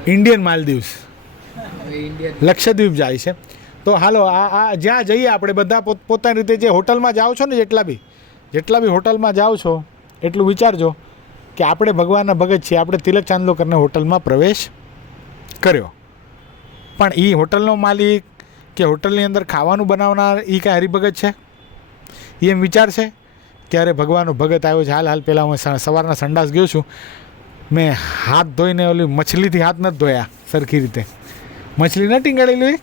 इंडियन मालदीव्स लक्षद्वीप જાય છે. તો હાલો આ જ્યાં જઈએ આપણે બધા પોતાની રીતે જે હોટલમાં જાઓ છો ને, જેટલા બી હોટલમાં જાઓ છો એટલું વિચારજો કે આપણે ભગવાનના ભગત છીએ. આપણે તિલક ચાંદલો કરીને હોટલમાં પ્રવેશ કર્યો, પણ એ હોટલનો માલિક કે હોટલની અંદર ખાવાનું બનાવનાર એ કાંઈ હરિભગત છે? એ એમ વિચારશે ત્યારે ભગવાનનો ભગત આવ્યો છે. હાલ પહેલાં હું સવારના સંડાસ ગયો છું, મેં હાથ ધોઈને ઓલી મછલીથી હાથ નથી ધોયા સરખી રીતે. મછલી ન ટીંગાડેલી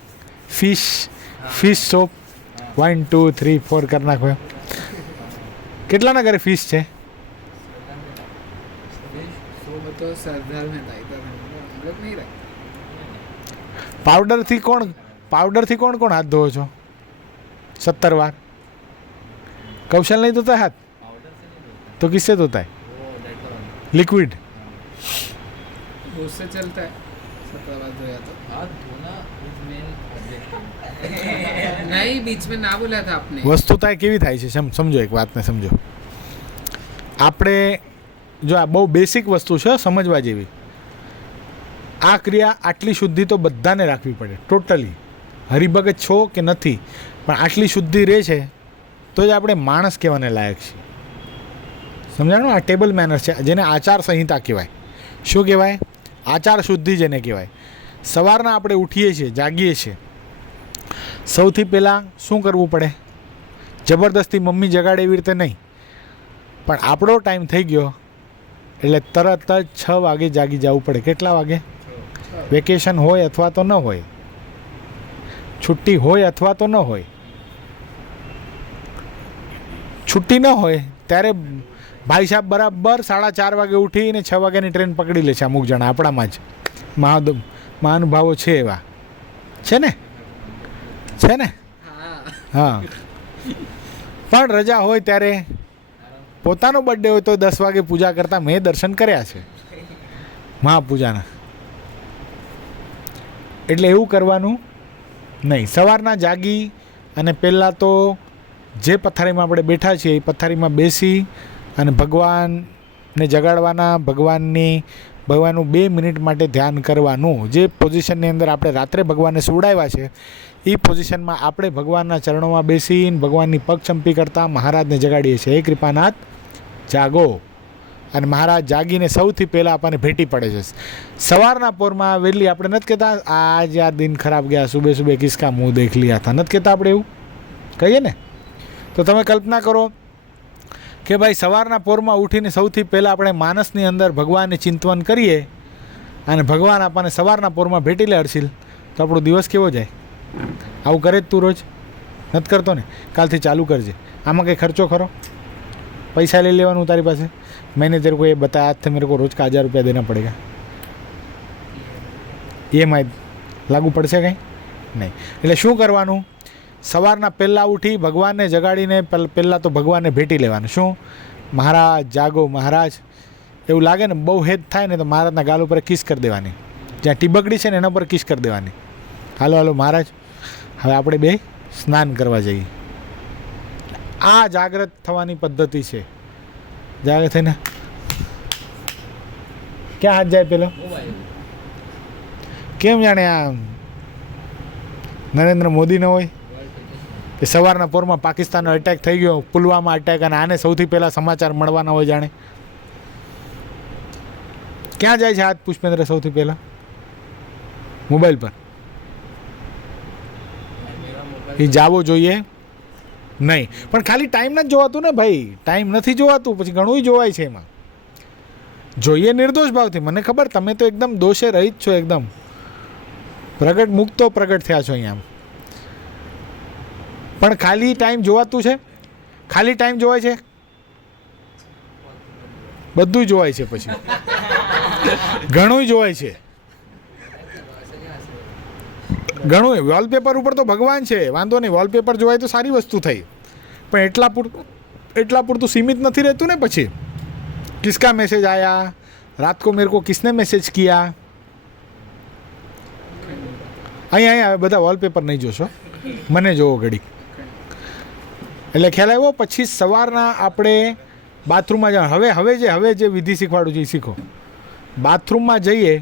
ફિશ સોપ 1 2 3 4 કરી નાખો. કેટલાના ઘરે ફિશ છે? पाउडर थी कौन हाथ धो છો? 70 बार. कौशल नहीं धोता हाथ तो किससे धोता है? लिक्विड. उससे चलता है 70 बार धोया तो. हाथ धोना नहीं, बीच में ना बोला था आपने. वस्तुता केवी थाय છે समझो, एक बात ने समझो. આપણે જો આ બહુ બેસિક વસ્તુ છે, સમજવા જેવી. આ ક્રિયા આટલી શુદ્ધિ તો બધાને રાખવી પડે, ટોટલી. હરિભગત છો કે નથી, પણ આટલી શુદ્ધિ રહે છે તો જ આપણે માણસ કહેવાને લાયક છીએ. સમજાણું? આ ટેબલ મેનર્સ છે, જેને આચાર સંહિતા કહેવાય. શું કહેવાય? આચાર શુદ્ધિ જેને કહેવાય. સવારના આપણે ઉઠીએ છીએ, જાગીએ છીએ, સૌથી પહેલાં શું કરવું પડે? જબરદસ્તી મમ્મી જગાડે એવી રીતે નહીં, પણ આપણો ટાઈમ થઈ ગયો એટલે તરત જ 6 વાગે જાગી જવું પડે. કેટલા વાગે? વેકેશન હોય અથવા તો ન હોય, છુટ્ટી હોય અથવા તો ન હોય. છુટ્ટી ન હોય ત્યારે ભાઈ સાહેબ બરાબર 4:30 વાગે ઉઠીને 6 વાગ્યાની ટ્રેન પકડી લે છે. અમુક જણા આપણામાં જ મહાનુભાવો છે, એવા છે ને? હા. પણ રજા હોય ત્યારે પોતાનો બર્થડે હોય તો 10 વાગે પૂજા કરતાં મેં દર્શન કર્યા છે મહાપૂજાના. એટલે એવું કરવાનું નહીં. સવારના જાગી અને પહેલાં તો જે પથારીમાં આપણે બેઠા છીએ એ પથારીમાં બેસી અને ભગવાનને જગાડવાના, ભગવાનનું 2 મિનિટ માટે ધ્યાન કરવાનું. જે પોઝિશનની અંદર આપણે રાત્રે ભગવાનને સુવડાવ્યા છે એ પોઝિશનમાં આપણે ભગવાનના ચરણોમાં બેસીને ભગવાનની પગ ચંપી કરતાં મહારાજને જગાડીએ છીએ, હે કૃપાનાથ જાગો. અને મહારાજ જાગીને સૌથી પહેલાં આપણને ભેટી પડે છે. સવારના પોરમાં વહેલી આપણે નથી કહેતા આજ યાર દિન ખરાબ ગયા, સુબહ સુબહ કિસકા મુંહ દેખ લિયા હતા, નથી કહેતા આપણે એવું કહીએ ને? તો તમે કલ્પના કરો કે ભાઈ સવારના પોરમાં ઉઠીને સૌથી પહેલાં આપણે માનસની અંદર ભગવાનને ચિંતવન કરીએ અને ભગવાન આપણને સવારના પોરમાં ભેટી લે હર્ષિલ, તો આપણો દિવસ કેવો જાય? આવું કરે જ તું રોજ? નથી કરતો ને? કાલથી ચાલુ કરજે. આમાં કંઈ ખર્ચો ખરો? पैसा ले लेवा तारी पास? मैंने तेरे को ये बताया था, मेरे को रोज़ का 1000 रुपया देना पड़ेगा. EMI लागू पड़શે કંઈ નહીં. એટલે શું કરવાનું? સવારના પહેલાં ઉઠી ભગવાનને જગાડીને પહેલાં તો ભગવાનને ભેટી લેવાનું. શું? મહારાજ જાગો મહારાજ. એવું લાગે ને બહુ હેત થાય ને તો મહારાજના ગાલ ઉપર કિસ કરી દેવાની. જ્યાં ટીબકડી છે ને એના પર કિસ કરી દેવાની. હાલો હાલો મહારાજ, હવે આપણે બે સ્નાન કરવા જઈએ. આ જાગ્રત થવાની પદ્ધતિ છે. જાગ્રત થઈને ક્યાં હાથ જાય પેલો? કેમ જાણે આ નરેન્દ્ર મોદી ન હોય કે સવારના પોરમાં પાકિસ્તાનનો એટેક થઈ ગયો, પુલવામા અટેક, અને આને સૌથી પહેલાં સમાચાર મળવાના હોય જાણે. ક્યાં જાય છે હાથ પુષ્પેન્દ્ર સૌથી પહેલાં? મોબાઈલ પર. એ જાવો જોઈએ નહીં, પણ ખાલી ટાઈમ નથી જોવાતું ને ભાઈ. ટાઈમ નથી જોવાતું, પછી ઘણું જોવાય છે એમાં. જોઈએ નિર્દોષ ભાવથી. મને ખબર તમે તો એકદમ દોષે રહિત છો, એકદમ પ્રગટ મુક્તો પ્રગટ થયા છો અહીંયા. પણ ખાલી ટાઈમ જોવાતું છે? ખાલી ટાઈમ જોવાય છે? બધું જોવાય છે, પછી ઘણું જોવાય છે. ઘણું વોલપેપર ઉપર તો ભગવાન છે, વાંધો નહીં, વોલપેપર જોવાય તો સારી વસ્તુ થઈ, પણ એટલા પૂરતું સીમિત નથી રહેતું ને. પછી કિસકા મેસેજ આયા, રાત को मेरे को किसने मैसेज किया? અહીંયા બધા વોલપેપર નહીં જોશો, મને જોવો ઘડી. એટલે ખ્યાલ આવ્યો? પછી સવારના આપણે બાથરૂમમાં જવાનું. હવે જે વિધિ શીખવાડું છું એ શીખો. બાથરૂમમાં જઈએ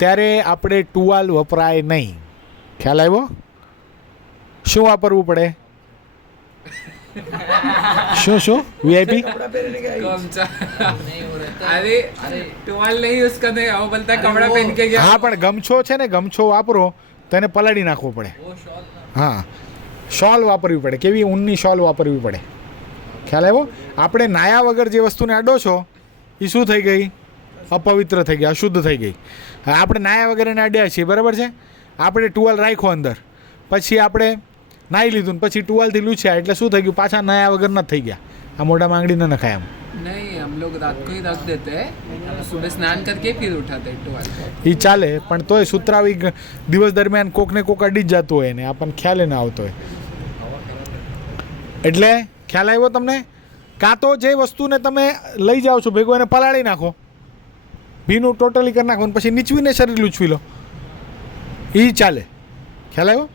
ત્યારે આપણે ટુવાલ વપરાય નહીં. ખ્યાલ આવ્યો? શું વાપરવું પડે? શું વીઆઈપી? હા, પણ ગમછો છે ને, ગમછો વાપરો તો એને પલાળી નાખવો પડે. હા, શોલ વાપરવી પડે. કેવી? ઊનની શોલ વાપરવી પડે. ખ્યાલ આવ્યો? આપણે નાયા વગર જે વસ્તુને અડો છો એ શું થઈ ગઈ? અપવિત્ર થઈ ગઈ, અશુદ્ધ થઈ ગઈ. આપણે નાયા વગર એને અડ્યા છીએ, બરાબર છે? આપણે ટુવાલ રાખ્યો અંદર, પછી આપણે નાહી લીધું ને પછી ટુવાલથી લૂછ્યા, એટલે શું થઈ ગયું? પાછા નાયા વગર ન થઈ ગયા. આ મોઢામાં આંગળી ન નખાય. આમ नहीं, हम लोग रात को ही रख देते हैं, सुबह स्नान करके फिर उठाते हैं टुवाल. એ ચાલે, પણ તોય સુતરાવી દિવસ દરમિયાન કોકને કોક અડી જ જતું હોય ને આપણને ખ્યાલ ના આવતો હોય. એટલે ખ્યાલ આવ્યો તમને? કાં તો જે વસ્તુને તમે લઈ જાઓ છો ભેગો એને પલાળી નાખો, ભીનું ટોટલી કરી નાખો, પછી નીચવીને શરીર લૂછવી લો, એ ચાલે. ખ્યાલ આવ્યો?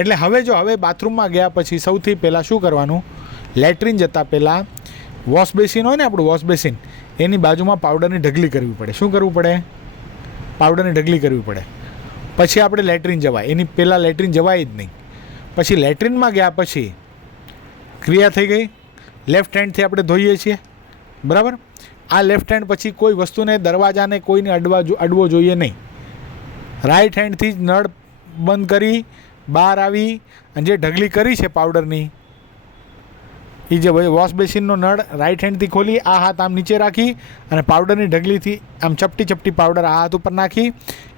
એટલે હવે બાથરૂમમાં ગયા પછી સૌથી પહેલાં શું કરવાનું? લેટ્રિન જતાં પહેલાં વોશ બેસિન હોય ને આપણું, વોશ બેસિન, એની બાજુમાં પાવડરની ઢગલી કરવી પડે. શું કરવું પડે? પાવડરની ઢગલી કરવી પડે. પછી આપણે લેટ્રિન જવાય. એની પહેલાં લેટ્રિન જવાય જ નહીં. પછી લેટ્રિનમાં ગયા પછી ક્રિયા થઈ ગઈ. લેફ્ટ હેન્ડથી આપણે ધોઈએ છીએ, બરાબર? આ લેફ્ટ હેન્ડ પછી કોઈ વસ્તુને, દરવાજાને કોઈને અડવો જોઈએ નહીં. રાઈટ હેન્ડથી જ નળ બંધ કરી બહાર આવી અને જે ઢગલી કરી છે પાવડરની, એ જે વોશ બેસિનનો નળ રાઈટ હેન્ડથી ખોલી, આ હાથ આમ નીચે રાખી અને પાવડરની ઢગલીથી આમ ચપટી પાવડર આ હાથ ઉપર નાખી.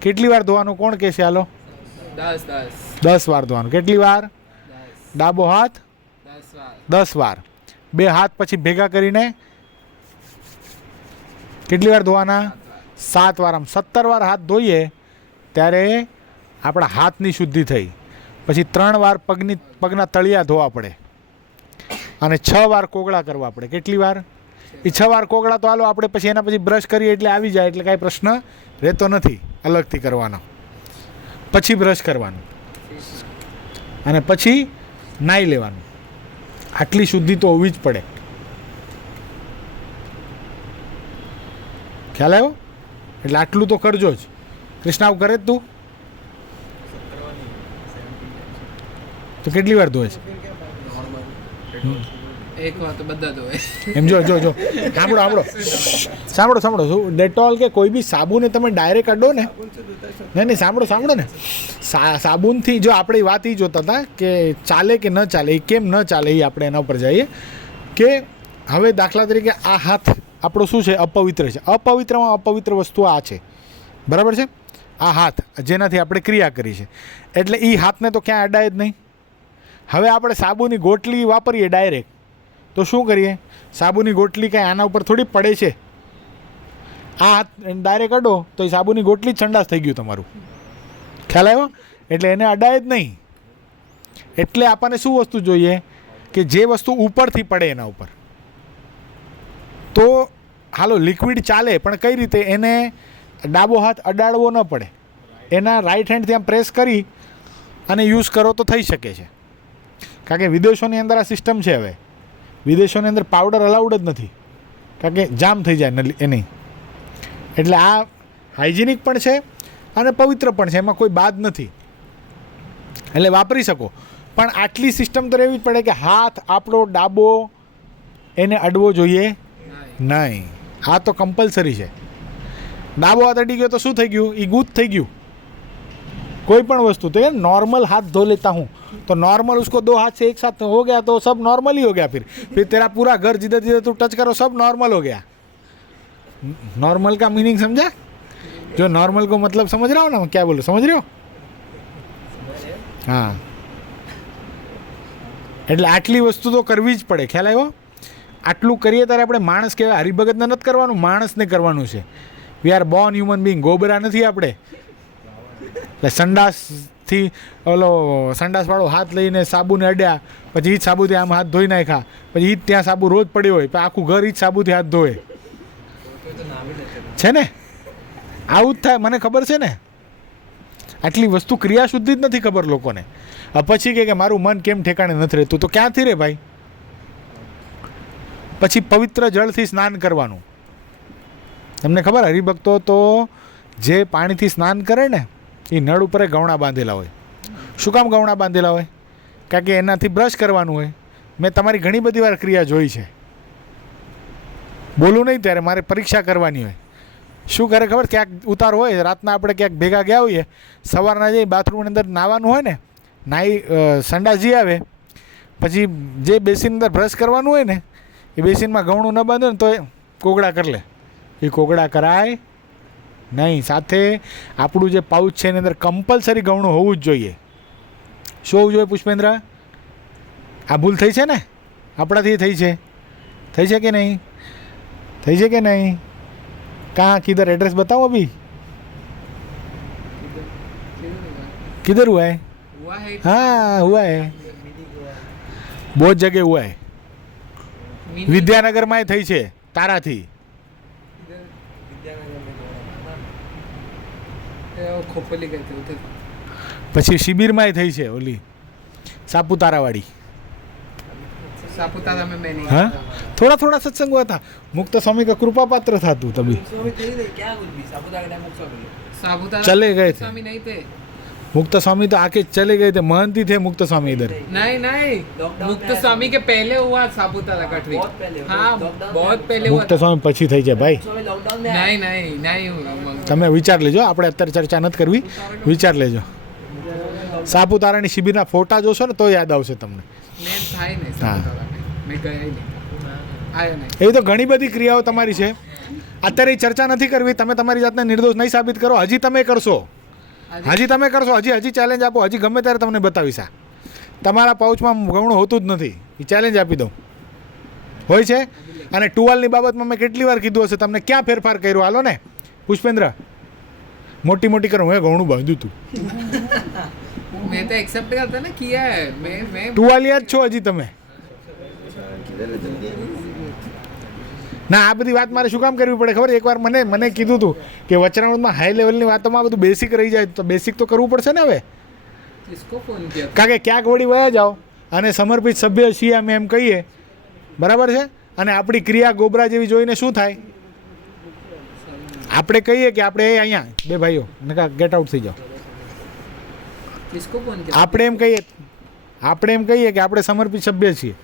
કેટલી વાર ધોવાનું? કોણ કહેશે? હાલો, 10 વાર ધોવાનું. કેટલી વાર? ડાબો હાથ 10 વાર. બે હાથ પછી ભેગા કરીને કેટલી વાર ધોવાના? 7 વાર. આમ 17 વાર હાથ ધોઈએ ત્યારે આપણા હાથની શુદ્ધિ થઈ. પછી 3 વાર પગના તળિયા ધોવા પડે. અને 6 વાર કોગળા કરવા પડે. કેટલી વાર? એ 6 વાર કોગળા તો હાલો આપણે પછી એના પછી બ્રશ કરીએ એટલે આવી જાય, એટલે કાંઈ પ્રશ્ન રહેતો નથી અલગથી કરવાનો. પછી બ્રશ કરવાનું અને પછી નાહી લેવાનું. આટલી શુદ્ધિ તો હોવી જ પડે. ખ્યાલ આવ્યો? એટલે આટલું તો કરજો જ. કૃષ્ણા કરે જ તું તો કેટલી વાર ધોય છે? એક વાર તો બધા ધોવે. એમ જો જો જો સાંભળો શું ડેટોલ કે કોઈ બી સાબુને તમે ડાયરેક્ટ અડો ને, નહીં સાંભળો ને, સાબુનથી જો આપણે વાત એ જોતા હતા કે ચાલે કે ન ચાલે, એ કેમ ન ચાલે એ આપણે એના ઉપર જઈએ કે હવે દાખલા તરીકે આ હાથ આપણો શું છે? અપવિત્ર છે. અપવિત્રમાં અપવિત્ર વસ્તુ આ છે, બરાબર છે? આ હાથ જેનાથી આપણે ક્રિયા કરી છે, એટલે એ હાથને તો ક્યાં અડાય જ નહીં. હવે આપણે સાબુની ગોટલી વાપરીએ ડાયરેક્ટ, તો શું કરીએ? સાબુની ગોટલી કાંઈ આના ઉપર થોડી પડે છે? આ હાથ ડાયરેક્ટ અડો તો એ સાબુની ગોટલી જ સંડાસ થઈ ગયું તમારું. ખ્યાલ આવ્યો? એટલે એને અડાય જ નહીં. એટલે આપણને શું વસ્તુ જોઈએ કે જે વસ્તુ ઉપરથી પડે એના ઉપર. તો હાલો લિક્વિડ ચાલે, પણ કઈ રીતે? એને ડાબો હાથ અડાડવો ન પડે, એના રાઈટ હેન્ડથી આમ પ્રેસ કરી અને યુઝ કરો તો થઈ શકે છે. કારણ કે વિદેશોની અંદર આ સિસ્ટમ છે. હવે વિદેશોની અંદર પાવડર અલાઉડ જ નથી, કારણ કે જામ થઈ જાય એની. એટલે આ હાઇજેનિક પણ છે અને પવિત્ર પણ છે, એમાં કોઈ બાદ નથી, એટલે વાપરી શકો. પણ આટલી સિસ્ટમ તો રહેવી જ પડે કે હાથ આપણો ડાબો એને અડવો જોઈએ નહીં. આ તો કમ્પલસરી છે. ડાબો હાથ અડી ગયો તો શું થઈ ગયું? એ ગુથ થઈ ગયું. कोई पण वस्तु तो नॉर्मल हाथ धो लेता हूँ तो नॉर्मल उसको 2 हाथ से एक साथ हो गया तो सब नॉर्मल ही हो गया. फिर तेरा पूरा घर जिधर जिधर तू टच करो सब नॉर्मल हो गया. नॉर्मल का मीनिंग समझा? जो नॉर्मल को मतलब समझ रहा हो ना, क्या बोलो, समझ रहे हो? हाँ, એટલે આટલી વસ્તુ તો કરવી જ પડે. ખ્યાલ આવ્યો? આટલું કરીએ ત્યારે આપણે માણસ કહેવાય. હરિભગતને નથી કરવાનું, માણસને કરવાનું છે. We are born human being. ગોબરા નથી આપણે. એટલે સંડાસથી ઓલો સંડાસવાળો હાથ લઈને સાબુને અડ્યા, પછી એ જ સાબુથી આમ હાથ ધોઈ નાખ્યા, પછી એ જ ત્યાં સાબુ રોજ પડ્યો હોય, પછી આખું ઘર એ જ સાબુથી હાથ ધોવે છે ને? આવું જ થાય, મને ખબર છે ને. આટલી વસ્તુ ક્રિયા શુદ્ધિ જ નથી ખબર લોકોને. પછી કે મારું મન કેમ ઠેકાણે નથી રહેતું, તો ક્યાંથી રે ભાઈ? પછી પવિત્ર જળથી સ્નાન કરવાનું. તમને ખબર, હરિભક્તો તો જે પાણીથી સ્નાન કરે ને એ નળ ઉપર ગવણા બાંધેલા હોય. શું કામ ગવણા બાંધેલા હોય? કારણ કે એનાથી બ્રશ કરવાનું હોય. મેં તમારી ઘણી બધી વાર ક્રિયા જોઈ છે. બોલું નહીં ત્યારે મારે પરીક્ષા કરવાની હોય. શું કરે ખબર? ક્યાંક ઉતાર હોય, રાતના આપણે ક્યાંક ભેગા ગયા હોઈએ, સવારના જઈ બાથરૂમની અંદર નાહવાનું હોય ને, નાહી સંડાસજી આવે, પછી જે બેસીન અંદર બ્રશ કરવાનું હોય ને એ બેસીનમાં ગવણું ન બાંધે ને તો એ કોગળા કરી લે. એ કોગળા કરાય નહીં. સાથે આપણું જે પાઉચ છે એની અંદર કમ્પલસરી ગવણું હોવું જ જોઈએ. શું હોવું જોઈએ પુષ્પેન્દ્ર? આ ભૂલ થઈ છે ને? આપણાથી થઈ છે? થઈ છે કે નહીં? થઈ છે કે નહીં? कहाँ किधर एड्रेस बताओ अभी. किधर हुआ है? हाँ हुआ है, बहुत जगह हुआ है. विद्यानगर में થઈ છે તારાથી. ખોપલી ગઈ હતી. પછી શિબિરમાં થઈ છે ઓલી સાપુતારા વાળી. सापुतारा में मैं नहीं. हाँ, थोड़ा थोड़ा सत्संग हुआ था. मुक्त स्वामी का कृपा पात्र था तू तभी. सापुतारा चले गए थे. स्वामी नहीं थे. मुक्त स्वामी तो आके चले गए थे. महंती थे मुक्त स्वामी इधर. नहीं नहीं, मुक्त स्वामी के पहले हुआ सापुतारा का ट्रिप. हाँ, बहुत पहले हुआ. मुक्त स्वामी પછી થઈ છે ભાઈ. नहीं नहीं नहीं हुआ. તમે વિચાર લેજો, આપણે અત્યારે ચર્ચા નથી કરવી, વિચાર લેજો. સાપુતારાની શિબિરના ફોટા જોશો ને તો યાદ આવશે તમને. મેં થાય ને સાપુતારા મેં ગયા નહીં, આયો નહીં. એવી તો ઘણી બધી ક્રિયાઓ તમારી છે. અત્યારે એ ચર્ચા નથી કરવી. તમે તમારી જાતને નિર્દોષ નહીં સાબિત કરો. હજી તમે કરશો, હજી તમે કરશો, હજી ચેલેન્જ આપો. હજી ગમે ત્યારે તમને બતાવીશ. આ તમારા પાઉચમાં ગવણું હોતું જ નથી. એ ચેલેન્જ આપી દઉં. હોય છે. અને ટુવાલની બાબતમાં મેં કેટલી વાર કીધું હશે તમને, ક્યાં ફેરફાર કર્યો? હાલો ને પુષ્પેન્દ્ર, મોટી મોટી કરું હું ગવણું બાંધ્યું તું. मैं तो एक्सेप्ट करता ना किया है. मैं टुवालिया છો હજી તમે. ના આ બધી વાત મારે શું કામ કરવી પડે ખબર? એકવાર મને કીધું હતું કે વચનામૃતમાં હાઈ લેવલની વાતોમાં બધું બેસિક રહી જાય, તો બેસિક તો કરવું પડશે ને હવે. किसको फोन किया? કારણ કે ક્યાંક વળી વયા જાઓ અને સમર્પિત સભ્ય છીએ અમે એમ કહીએ, બરાબર છે, અને આપણી ક્રિયા ગોબરા જેવી જોઈને શું થાય? આપણે કહીએ કે આપણે અહીંયા બે ભાઈઓ નકા ગેટ આઉટ થઈ જાઓ. किसको फोन किया? આપણે એમ કહીએ કે આપણે સમર્પિત સભ્ય છીએ,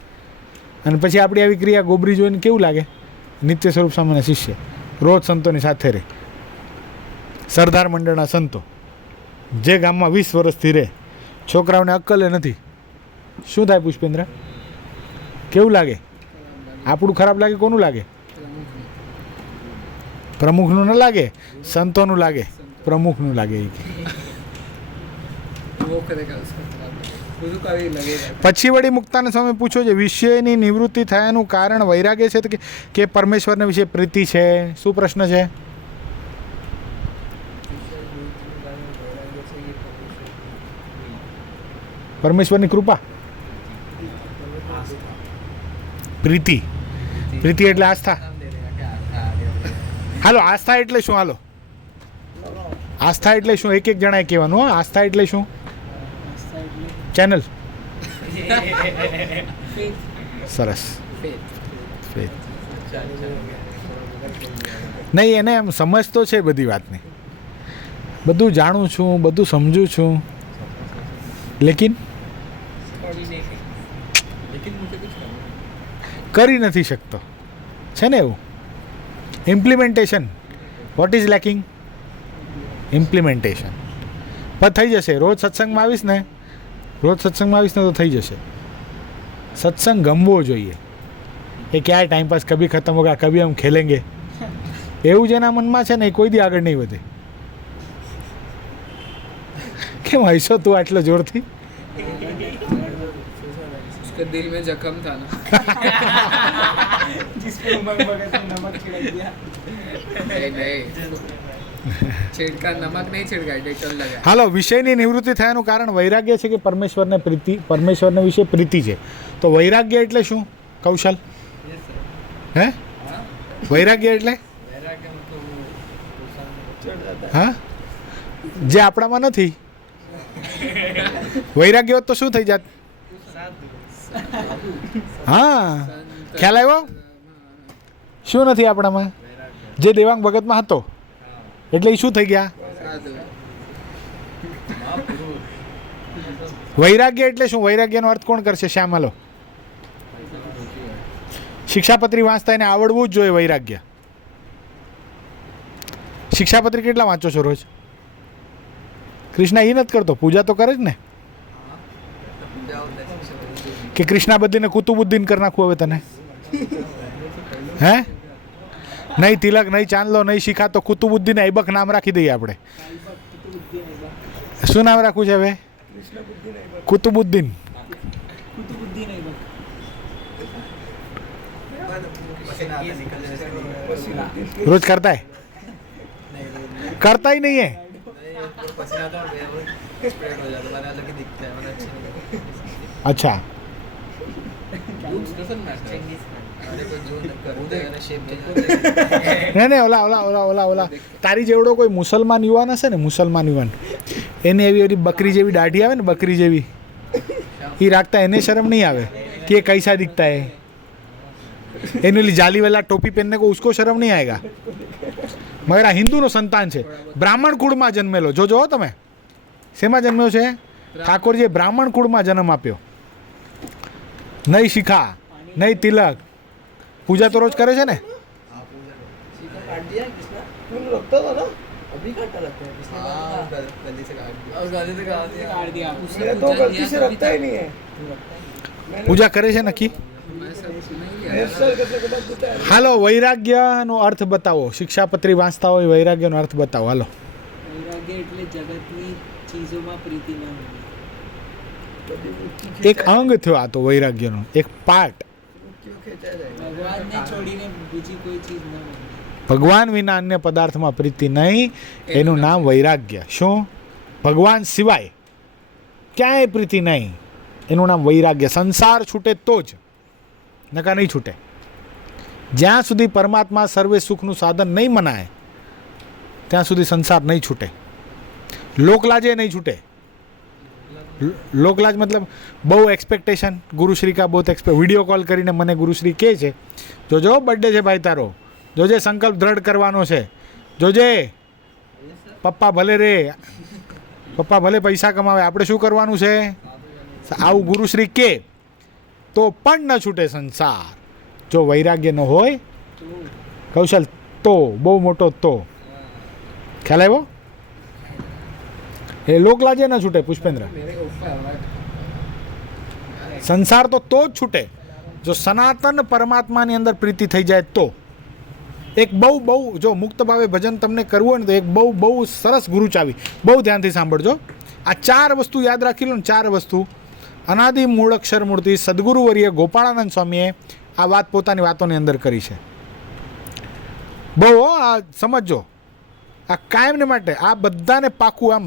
અને પછી આપણી આવી ક્રિયા ગોબરી જોઈને કેવું લાગે? નિત્ય સ્વરૂપ સ્વામીના શિષ્ય રોજ સંતોની સાથે રહે, સરદાર મંડળના સંતો, જે ગામમાં 20 વર્ષથી રહે, છોકરાઓને અક્કલે નથી. શું થાય પુષ્પેન્દ્ર? કેવું લાગે? આપણું ખરાબ લાગે? કોનું લાગે? પ્રમુખનું ન લાગે, સંતોનું લાગે, પ્રમુખનું લાગે. वो करेगा उसका गुरु का भी लगेगा. પછી વળી મુક્તાનંદ સ્વામી પૂછો છે, વિષયની નિવૃત્તિ થયાનું કારણ વૈરાગ્ય છે કે પરમેશ્વરના વિશે પ્રીતિ છે? શું પ્રશ્ન છે? પરમેશ્વરની કૃપા, પ્રીતિ. પ્રીતિ એટલે આસ્થા. હાલો, આસ્થા એટલે શું? હાલો, આસ્થા એટલે શું? એક જણાએ કહેવાનું. હો, આસ્થા એટલે શું? ચેનલ સરસ. નહીં, એને એમ સમજ તો છે બધી વાતની, બધું જાણું છું, બધું સમજું છું, લેકિન કરી નથી શકતો. છે ને એવું? Implementation. What is lacking? Implementation. પણ થઈ જશે. રોજ સત્સંગમાં આવીશ ને તો થઈ જશે. સત્સંગ ગમવો જોઈએ. એ ક્યાંય ટાઈમપાસ કભી ખતમ હોગા, કભી હમ ખેલેંગે, એવું જેના મનમાં છે ને એ કોઈ દી આગળ નહીં વધે. કેમ હૈસો તું આટલો જોરથી? उसके दिल में जख्म था ना. जिस पे उमंग भगत ने नमक छिड़क दिया. नहीं छिड़का, नमक नहीं छिड़का, डेटॉल लगा. હાલો, વિષયની નિવૃત્તિ થયાનું કારણ વૈરાગ્ય છે કે પરમેશ્વરને વિશે પ્રીતિ છે? તો વૈરાગ્ય એટલે શું કૌશલ? હે, વૈરાગ્ય એટલે હા, જે આપણામાં નથી. વૈરાગ્ય હોત તો શું થઈ જાત? હા, ખ્યાલ આવ્યો? શું નથી આપણામાં? જે દેવાંગ ભગતમાં હતો, એટલે એ શું થઈ ગયા? વૈરાગ્ય એટલે શું? વૈરાગ્યનો અર્થ કોણ કરશે? શ્યામલો. શિક્ષાપત્રી વાંચતા એને આવડવું જ જોઈએ વૈરાગ્ય. શિક્ષાપત્રી કેટલા વાંચો છો રોજ? કૃષ્ણ એ નથી કરતો, પૂજા તો કરે જ ને. કે કૃષ્ણા બધીને કુતુબુદ્દીન કરી નાખવું હવે તને? હે, નહીં તિલક, નહીં ચાંદલો, નહીં શિખા, તો કુતુબુદ્દીન ઐબક નામ રાખી દઈએ આપણે. શું નામ રાખવું છે હવે? કુતુબુદ્દીન. રોજ કરતા ही नहीं है. अच्छा, નહીં ઓલા તારી જેવડો કોઈ મુસલમાન યુવાન હશે ને, મુસલમાન યુવાન, એને એવી બકરી જેવી દાઢી આવે ને, બકરી જેવી, એ રાખતા એને शर्म नहीं આવે कि ये कैसा दिखता है. એની ઓલી જાલી વાला टोपी पहनने को उसको शर्म नहीं आएगा. મગર આ હિન્દુનો સંતાન છે, બ્રાહ્મણ કુળમાં જન્મેલો. જોજો તમે, શેમાં જન્મ્યો છે? ઠાકોરજીએ બ્રાહ્મણ કુળમાં જન્મ આપ્યો. નહીં શિખા, નહીં તિલક, પૂજા તો રોજ કરે છે ને? પૂજા કરે છે નક્કી? હાલો, વૈરાગ્યનો અર્થ બતાવો. શિક્ષાપત્રી વાંચતા હોય, વૈરાગ્યનો અર્થ બતાવો. હાલો. વૈરાગ્ય એટલે જગતની ચીજોમાં પ્રીતિ ન હોવી. એક અંગ થયો આ તો વૈરાગ્યનો, એક પાર્ટ. ભગવાનને છોડીને બીજી કોઈ ચીજ ન હોવી. ભગવાન વિના અન્ય પદાર્થમાં પ્રીતિ નહીં, એનું નામ વૈરાગ્ય. શું? ભગવાન સિવાય ક્યાંય પ્રીતિ નહીં, એનું નામ વૈરાગ્ય. સંસાર છૂટે તો જ નકા નહીં છૂટે. જ્યાં સુધી પરમાત્મા સર્વે સુખનું સાધન નહીં મનાય ત્યાં સુધી સંસાર નહીં છૂટે. લોકલાજે નહીં છૂટે. લોકલાજ મતલબ બહુ એક્સપેક્ટેશન. ગુરુશ્રી કા બહુ વિડીયો કોલ કરીને મને ગુરુશ્રી કહે છે, જોજો બર્થડે છે ભાઈ તારો, જોજે સંકલ્પ દ્રઢ કરવાનો છે, જોજે પપ્પા ભલે રે, પપ્પા ભલે પૈસા કમાવે, આપણે શું કરવાનું છે. આવું ગુરુશ્રી કે તો પણ ન છૂટે સંસાર. જો વૈરાગ્ય ન હોય કૌશલ તો, બહુ મોટો તો. ખ્યાલ આવ્યો? એ લોકલાજે ન છૂટે પુષ્પેન્દ્ર. સંસાર તો જ છૂટે જો સનાતન પરમાત્માની અંદર પ્રીતિ થઈ જાય તો. એક બહુ જો મુક્ત ભાવે ભજન તમને કરવું હોય ને તો એક બહુ સરસ ગુરુ ચાવી, બહુ ધ્યાનથી સાંભળજો. આ 4 વસ્તુ યાદ રાખી લો ને. 4 વસ્તુ અનાદિ મૂળ અક્ષર મૂર્તિ સદગુરુવર્ય ગોપાળાનંદ સ્વામીએ આ વાત પોતાની વાતોની અંદર કરી છે. બહુ આ સમજો. આ કાયમને માટે આ બધાને પાકું આમ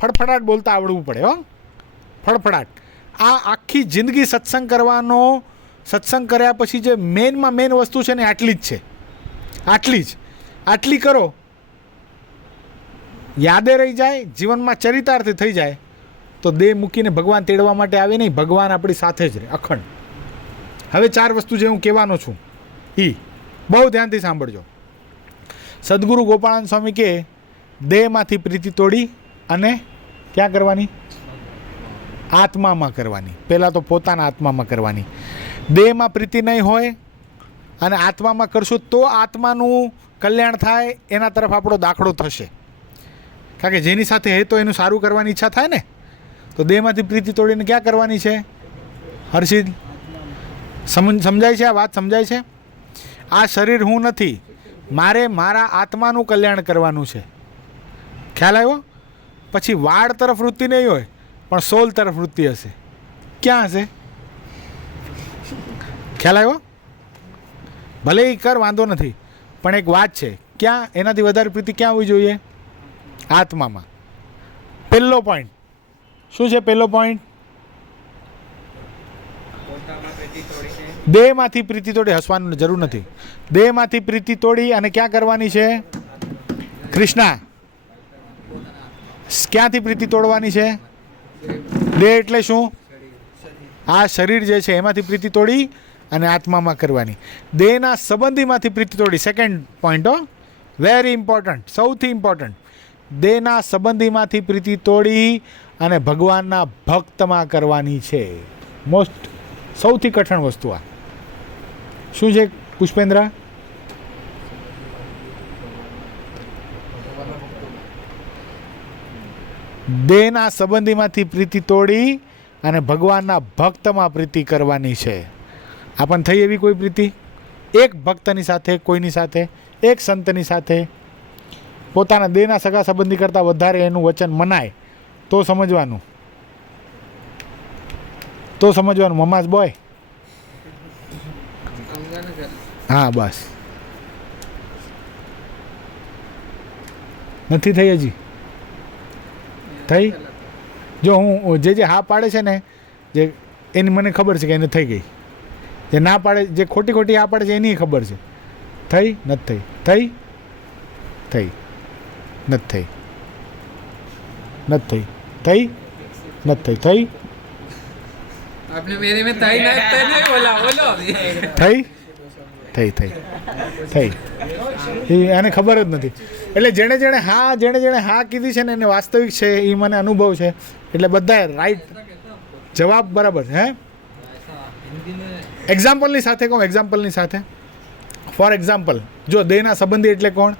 ફડફડાટ બોલતા આવડવું પડે. હો, ફડફડાટ. આ આખી જિંદગી સત્સંગ કરવાનો, સત્સંગ કર્યા પછી જે મેઇનમાં મેઇન વસ્તુ છે ને આટલી જ છે. આટલી કરો, યાદે રહી જાય, જીવનમાં ચરિતાર્થ થઈ જાય તો દેહ મૂકીને ભગવાન તેડવા માટે આવે નહીં, ભગવાન આપણી સાથે જ રહે અખંડ. હવે 4 વસ્તુ જે હું કહેવાનો છું એ બહુ ધ્યાનથી સાંભળજો. સદગુરુ ગોપાળાનંદ સ્વામી કે દેહમાંથી પ્રીતિ તોડી અને ક્યાં કરવાની? આત્મામાં કરવાની. પહેલાં તો પોતાના આત્મામાં કરવાની. દેહમાં પ્રીતિ નહીં હોય અને આત્મામાં કરશું તો આત્માનું કલ્યાણ થાય, એના તરફ આપણો દાખલો થશે. કારણ કે જેની સાથે હે તો એનું સારું કરવાની ઈચ્છા થાય ને. તો દેહમાંથી પ્રીતિ તોડીને ક્યાં કરવાની છે? હર્ષિદ સમજાય છે? આ વાત સમજાય છે? આ શરીર હું નથી, મારે મારા આત્માનું કલ્યાણ કરવાનું છે. ખ્યાલ આવ્યો? પછી વાળ તરફ વૃત્તિ નહીં હોય પણ સોલ તરફ વૃત્તિ હશે. ક્યાં હશે? ખ્યાલ આવ્યો? ભલે એ કર, વાંધો નથી, પણ એક વાત છે, ક્યાં એનાથી વધારે પ્રીતિ ક્યાં હોવી જોઈએ? આત્મામાં. પહેલો પોઈન્ટ શું છે? પહેલો પોઈન્ટ દેહમાંથી પ્રીતિ તોડી, હસવાની જરૂર નથી. દેહમાંથી પ્રીતિ તોડી અને ક્યાં કરવાની છે? કૃષ્ણા. ક્યાંથી પ્રીતિ તોડવાની છે? દેહ એટલે શું? આ શરીર જે છે એમાંથી પ્રીતિ તોડી અને આત્મામાં કરવાની. દેહના સંબંધીમાંથી પ્રીતિ તોડી. સેકન્ડ પોઈન્ટ, હો, વેરી ઇમ્પોર્ટન્ટ, સૌથી ઇમ્પોર્ટન્ટ. દેહના સંબંધીમાંથી પ્રીતિ તોડી અને ભગવાનના ભક્તમાં કરવાની છે. મોસ્ટ સૌથી કઠણ વસ્તુ આ શું છે પુષ્પેન્દ્ર? દેહના સંબંધીમાંથી પ્રીતિ તોડી અને ભગવાનના ભક્તમાં પ્રીતિ કરવાની છે. આપણને થઈ એવી કોઈ પ્રીતિ? એક ભક્તની સાથે, કોઈની સાથે, એક સંતની સાથે, પોતાના દેહના સગા સંબંધી કરતાં વધારે એનું વચન મનાય તો સમજવાનું. મમાસ બોય. હા બસ. નથી થઈ હજી? થઈ? જો હું જે હા પાડે છે ને, જે એની મને ખબર છે કે એને થઈ ગઈ. જે ના પાડે, જે ખોટી હા પાડે છે એની ખબર છે. થઈ? નથી થઈ? થઈ? નથી થઈ? નથી થઈ? નથી થઈ? થઈ? आपने मेरे में ताई ना नहीं बोला, बोलो થઈ? થઈ. એને ખબર જ નથી. એટલે જેણે હા કીધી છે ને એને વાસ્તવિક છે, એ મને અનુભવ છે. એટલે બધાએ રાઈટ જવાબ બરાબર. હે, એક્ઝામ્પલની સાથે કહું, એક્ઝામ્પલની સાથે. ફોર એક્ઝામ્પલ, જો દેહના સંબંધી એટલે કોણ?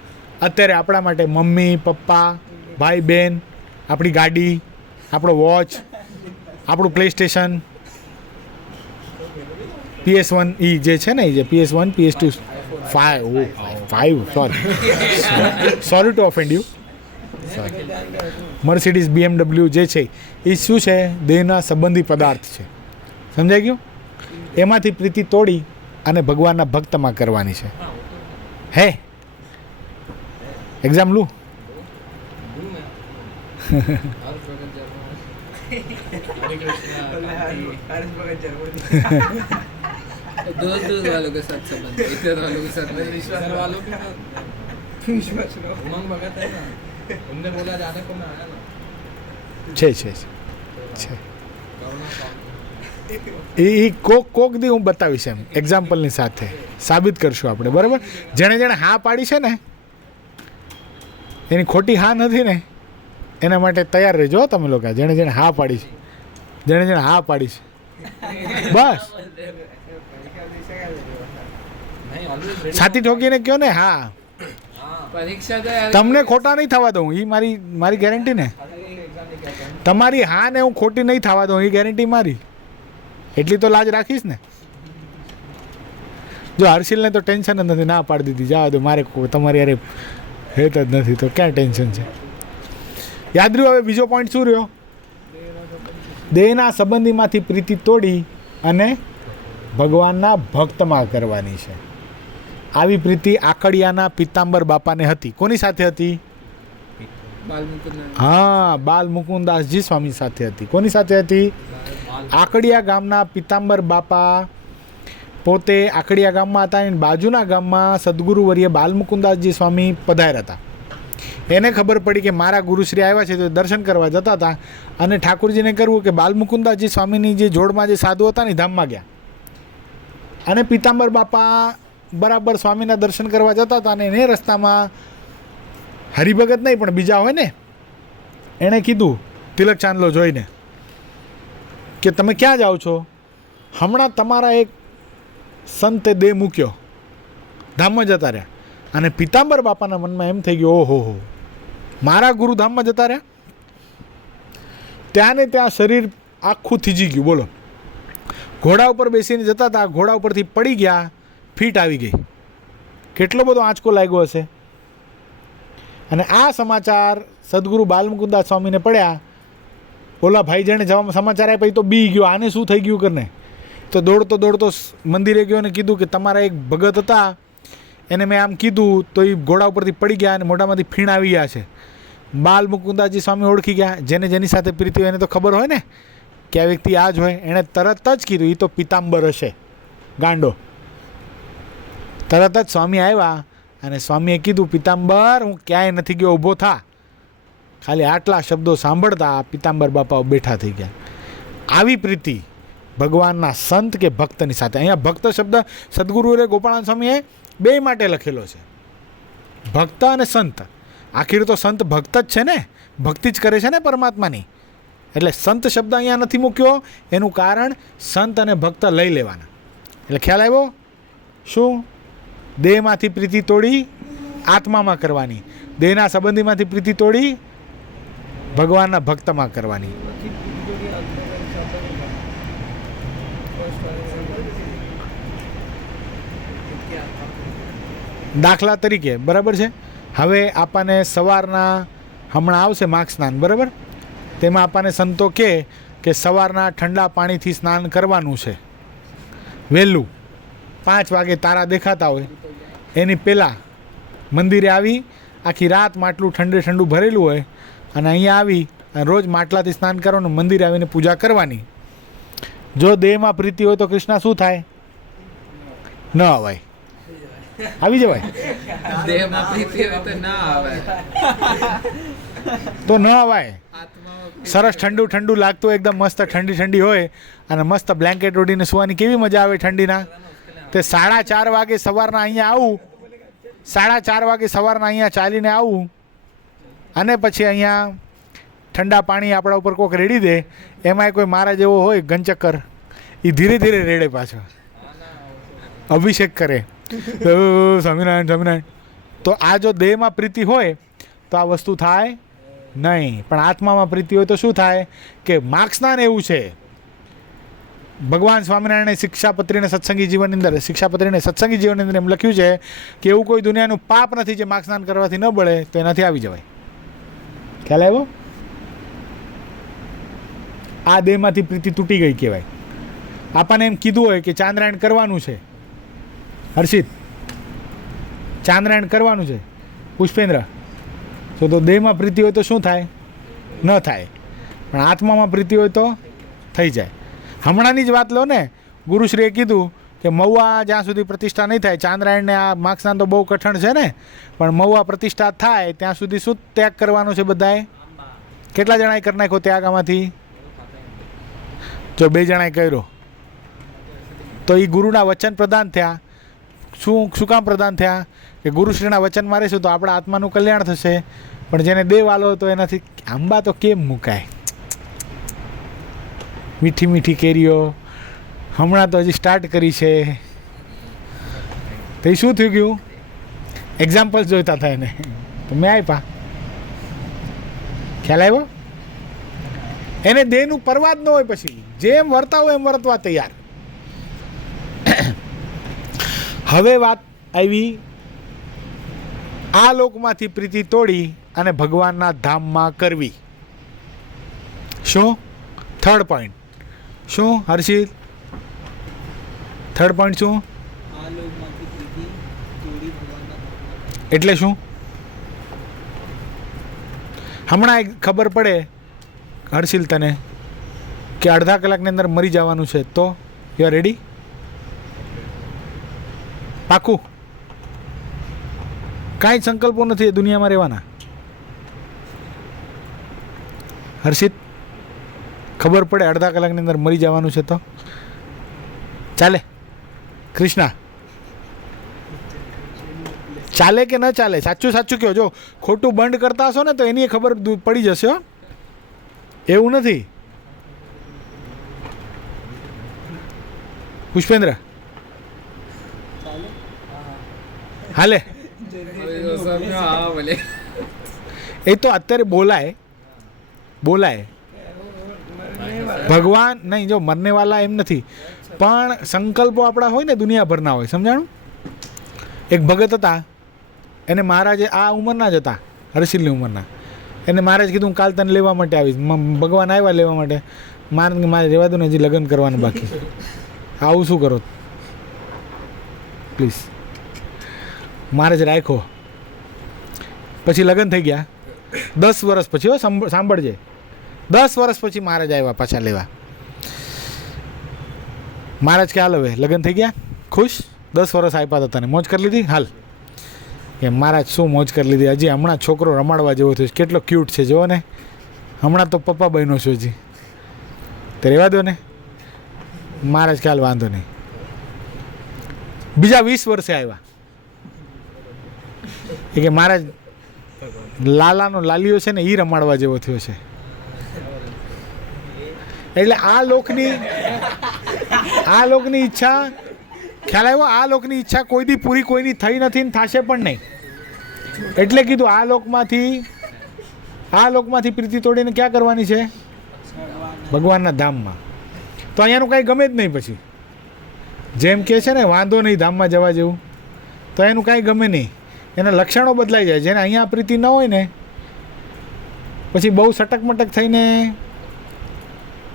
અત્યારે આપણા માટે મમ્મી, પપ્પા, ભાઈ, બહેન, આપણી ગાડી, આપણો વોચ, આપણું પ્લે સ્ટેશન, PS1 એ જે છે ને, એ જે PS1, PS2, 5 sorry to offend you, Mercedes, BMW જે છે એ શું છે? દેહના સંબંધી પદાર્થ છે. સમજાઈ ગયું? એમાંથી પ્રીતિ તોડી અને ભગવાનના ભક્તમાં કરવાની છે. હે, એક્ઝામ લઉં? दोस्त वालों के साथ संबंध है, इतर वालों के साथ नहीं। घर वालों के साथ उमंग भगत है ना, उनने बोला जाने को मैं आया ना। છે એ કોક દી હું બતાવીશ એમ એક્ઝામ્પલની સાથે સાબિત કરશું આપણે, બરાબર. જેણે જેણે હા પાડી છે ને એની ખોટી હા નથી ને, એના માટે તૈયાર રહેજો હો તમે લોકો. જેણે જેણે હા પાડી છે, જેણે હા પાડી છે, બસ છાતી ઠોકીને કયો ને હા. परीक्षा तो यार તમને ખોટા નહીં થવા દઉં, એ મારી ગેરંટી ને. તમારી હા ને હું ખોટી નહીં થવા દઉં, એ ગેરંટી મારી. એટલી તો લાજ રાખીશ ને. જો હર્ષિલને તો ટેન્શન જ નથી, ના પાડી દીધી, જવા દો, મારે તમારી યારે હેત જ નથી, તો ક્યાં ટેન્શન છે. યાદ રહ્યું હવે બીજો પોઈન્ટ શું રહ્યો? દેહના સંબંધીમાંથી પ્રીતિ તોડી અને ભગવાનના ભક્તમાં કરવાની છે. આવી પ્રીતિ આકડિયાના પિતાંબર બાપાને હતી. કોની સાથે હતી? હા, બાલ મુકુંદાસજી સ્વામી સાથે હતી. કોની સાથે હતી? આકડિયા ગામના પિતાંબર બાપા પોતે આકડિયા ગામમાં હતા અને બાજુના ગામમાં સદગુરુવર્ય બાલમુકુંદાસજી સ્વામી પધાર્યા હતા. એને ખબર પડી કે મારા ગુરુશ્રી આવ્યા છે, તો દર્શન કરવા જતા હતા. અને ઠાકુરજીને કરવું કે બાલમુકુંદાસજી સ્વામીની જે જોડમાં જે સાધુ હતા ને ધામમાં ગયા. અને પિતાંબર બાપા બરાબર સ્વામીના દર્શન કરવા જતા હતા. અને એને રસ્તામાં હરિભગત નહીં પણ બીજા હોય ને, એણે કીધું તિલક ચાંદલો જોઈને કે તમે ક્યાં જાઓ છો? હમણાં તમારા એક સંતે દેહ મૂક્યો, ધામમાં જતા રહ્યા. અને પિતાંબર બાપાના મનમાં એમ થઈ ગયું, ઓહો હો, મારા ગુરુ ધામમાં જતા રહ્યા. ત્યાં ને ત્યાં શરીર આખું થીજી ગયું. બોલો, ઘોડા ઉપર બેસીને જતા હતા, ઘોડા ઉપરથી પડી ગયા, ફીટ આવી ગઈ. કેટલો બધો આંચકો લાગ્યો હશે. અને આ સમાચાર સદગુરુ બાલમુકુંદાસ સ્વામીને પડ્યા. ઓલા ભાઈ જેણે જવામાં સમાચાર આપ્યા તો બી ગયો, આને શું થઈ ગયું કરીને. તો દોડતો દોડતો મંદિરે ગયો અને કીધું કે તમારા એક ભગત હતા, એને મેં આમ કીધું તો એ ઘોડા ઉપરથી પડી ગયા અને મોઢામાંથી ફીણ આવી ગયા છે. બાલમુકુંદાસજી સ્વામી ઓળખી ગયા. જેને જેની સાથે પ્રીતિ હોય એને તો ખબર હોય ને કે આ વ્યક્તિ આ જ હોય. એણે તરત જ કીધું એ તો પિતાંબર હશે, ગાંડો. તરત જ સ્વામી આવ્યા અને સ્વામીએ કીધું, પિતાંબર હું ક્યાંય નથી ગયો, ઊભો થા. ખાલી આટલા શબ્દો સાંભળતા પિતાંબર બાપા બેઠા થઈ ગયા. આવી પ્રીતિ ભગવાનના સંત કે ભક્તની સાથે. અહીંયા ભક્ત શબ્દ સદગુરુ ગોપાળાનંદ સ્વામીએ બે માટે લખેલો છે, ભક્ત અને સંત. આખીર તો સંત ભક્ત જ છે ને, ભક્તિ જ કરે છે ને પરમાત્માની. એટલે સંત શબ્દ અહીંયા નથી મૂક્યો. એનું કારણ સંત અને ભક્ત લઈ લેવાના. એટલે ખ્યાલ આવ્યો? શું? દેહમાંથી પ્રીતિ તોડી આત્મામાં કરવાની, દેહના સંબંધીમાંથી પ્રીતિ તોડી ભગવાનના ભક્તમાં કરવાની. દાખલા તરીકે, બરાબર છે. હવે આપણને સવારના હમણાં આવશે માઘ સ્નાન, બરાબર. તેમાં આપણને સંતો કે સવારના ઠંડા પાણીથી સ્નાન કરવાનું છે. વહેલું 5 વાગે તારા દેખાતા હોય એની પહેલાં મંદિરે આવી આખી રાત માટલું ઠંડુ ભરેલું હોય અને અહીંયા આવી અને રોજ માટલાથી સ્નાન કરવાનું, મંદિરે આવીને પૂજા કરવાની. જો દેહમાં પ્રીતિ હોય તો કૃષ્ણ શું થાય? ન અવાય, આવી જવાય. દેહમાં પ્રીતિ હોય તો ના આવે, તો ન અવાય. આત્મામાં સરસ ઠંડુ લાગતું, એકદમ મસ્ત ઠંડી હોય અને મસ્ત બ્લેન્કેટ ઓઢીને સુવાની કેવી મજા આવે ઠંડીના. તે 4:30 વાગે સવારના અહીંયા આવું, 4:30 વાગે સવારના અહીંયા ચાલીને આવું અને પછી અહીંયા ઠંડા પાણી આપણા ઉપર કોઈક રેડી દે. એમાંય કોઈ મારા જેવો હોય ગંચક્કર, એ ધીરે ધીરે રેડે પાછો, અભિષેક કરે, સ્વામિનારાયણ. તો આ જો દેહમાં પ્રીતિ હોય તો આ વસ્તુ થાય નહીં. પણ આત્મામાં પ્રીતિ હોય તો શું થાય કે માઘ સ્નાન એવું છે. ભગવાન સ્વામિનારાયણે શિક્ષાપત્રીને સત્સંગી જીવનની અંદર એમ લખ્યું છે કે એવું કોઈ દુનિયાનું પાપ નથી જે માઘ સ્નાન કરવાથી ન બળે, તો એનાથી આવી જવાય. ખ્યાલ આવ્યો? આ દેહમાંથી પ્રીતિ તૂટી ગઈ કહેવાય. આપણને એમ કીધું હોય કે ચાંદ્રાયણ કરવાનું છે, હર્ષિત ચાંદ્રાયણ કરવાનું છે, પુષ્પેન્દ્ર, તો દેહમાં પ્રીતિ હોય તો શું થાય? ન થાય. પણ આત્મામાં પ્રીતિ હોય તો થઈ જાય. હમણાંની જ વાત લો ને, ગુરુશ્રીએ કીધું કે કે મહુવા જ્યાં સુધી પ્રતિષ્ઠા નહીં થાય, ચાંદ્રાયણને આ માર્ક્સના તો બહુ કઠણ છે ને, પણ મહુવા પ્રતિષ્ઠા થાય ત્યાં સુધી શું ત્યાગ કરવાનો છે બધાએ? કેટલા જણાએ કરી નાખ્યો ત્યાગ આમાંથી? જો 2 જણાએ કર્યો. તો એ ગુરુના વચન પ્રદાન થયા. શું કામ પ્રદાન થયા? કે ગુરુશ્રીના વચનમાં રહીશું તો આપણા આત્માનું કલ્યાણ થશે. પણ જેને દેવ આલો તો એનાથી આંબા તો કેમ મુકાય? મીઠી મીઠી કેરીઓ હમણાં તો હજી સ્ટાર્ટ કરી છે. તો એ શું થયું ગયું? એક્ઝામ્પલ જોઈતા હતા એને તો મેં આપ્યા. ખ્યાલ આવ્યો? એને દેહનું પરવા જ ન હોય, પછી જેમ વર્તા હોય એમ વર્તવા તૈયાર. હવે વાત આવી આ લોકમાંથી પ્રીતિ તોડી અને ભગવાનના ધામમાં કરવી. શું થર્ડ પોઈન્ટ? શું હર્ષિત થર્ડ પોઈન્ટ શું? એટલે શું? હમણાં એક ખબર પડે હર્ષિલ તને કે અડધા કલાકની અંદર મરી જવાનું છે, તો યુ આર રેડી? પાકું? કાંઈ સંકલ્પો નથી એ દુનિયામાં રહેવાના. હર્ષિત ખબર પડે અડધા કલાકની અંદર મરી જવાનું છે તો ચાલે? કૃષ્ણા ચાલે કે ન ચાલે? સાચું સાચું કહો. જો ખોટું બંધ કરતા હશો ને તો એની ખબર પડી જશે. એવું નથી. પુષ્પેન્દ્ર હાલે? એ તો અત્યારે બોલાય ભગવાન નહીં. જો મરને વાલા એમ નથી, પણ સંકલ્પો આપણા હોય ને દુનિયાભરના હોય. સમજાણું? એક ભગત હતા, એને મહારાજે આ ઉંમરના જ હતા, હર્ષિલની ઉંમરના. એને મહારાજ કીધું હું કાલ તને લેવા માટે આવીશ. ભગવાન આવ્યા લેવા માટે. મારે રહેવા દો ને, હજી લગ્ન કરવાનું બાકી. આવું શું કરો પ્લીઝ? મહારાજ રાખ્યો. પછી લગ્ન થઈ ગયા. 10 વર્ષ પછી, હો સાંભળજે, 10 વર્ષ પછી મહારાજ આવ્યા પાછા લેવા. મહારાજ કે હાલ હવે લગ્ન થઈ ગયા, ખુશ? 10 વર્ષ આપ્યા હતા તને, મોજ કરી લીધી, હાલ. કે મહારાજ શું મોજ કરી લીધી, હજી હમણાં છોકરો રમાડવા જેવો થયો, કેટલો ક્યુટ છે જુઓ ને, હમણાં તો પપ્પા બન્યો છો હજી, તો રહેવા દો ને. મહારાજ ખ્યાલ વાંધો નહીં. બીજા 20 વર્ષે આવ્યા. એ કે મહારાજ લાલાનો લાલીઓ છે ને એ રમાડવા જેવો થયો છે. એટલે આ લોકની ઈચ્છા, ખ્યાલ આવ્યો? આ લોકની ઈચ્છા કોઈ દી પૂરી કોઈની થઈ નથી ને થશે પણ નહીં. એટલે કીધું આ લોકમાંથી પ્રીતિ તોડીને ક્યાં કરવાની છે? ભગવાનના ધામમાં. તો અહીંયાનું કાંઈ ગમે જ નહીં. પછી જેમ કહે છે ને વાંધો નહીં ધામમાં જવા જેવું, તો એનું કાંઈ ગમે નહીં. એના લક્ષણો બદલાઈ જાય. જેને અહીંયા પ્રીતિ ન હોય ને, પછી બહુ સટક મટક થઈને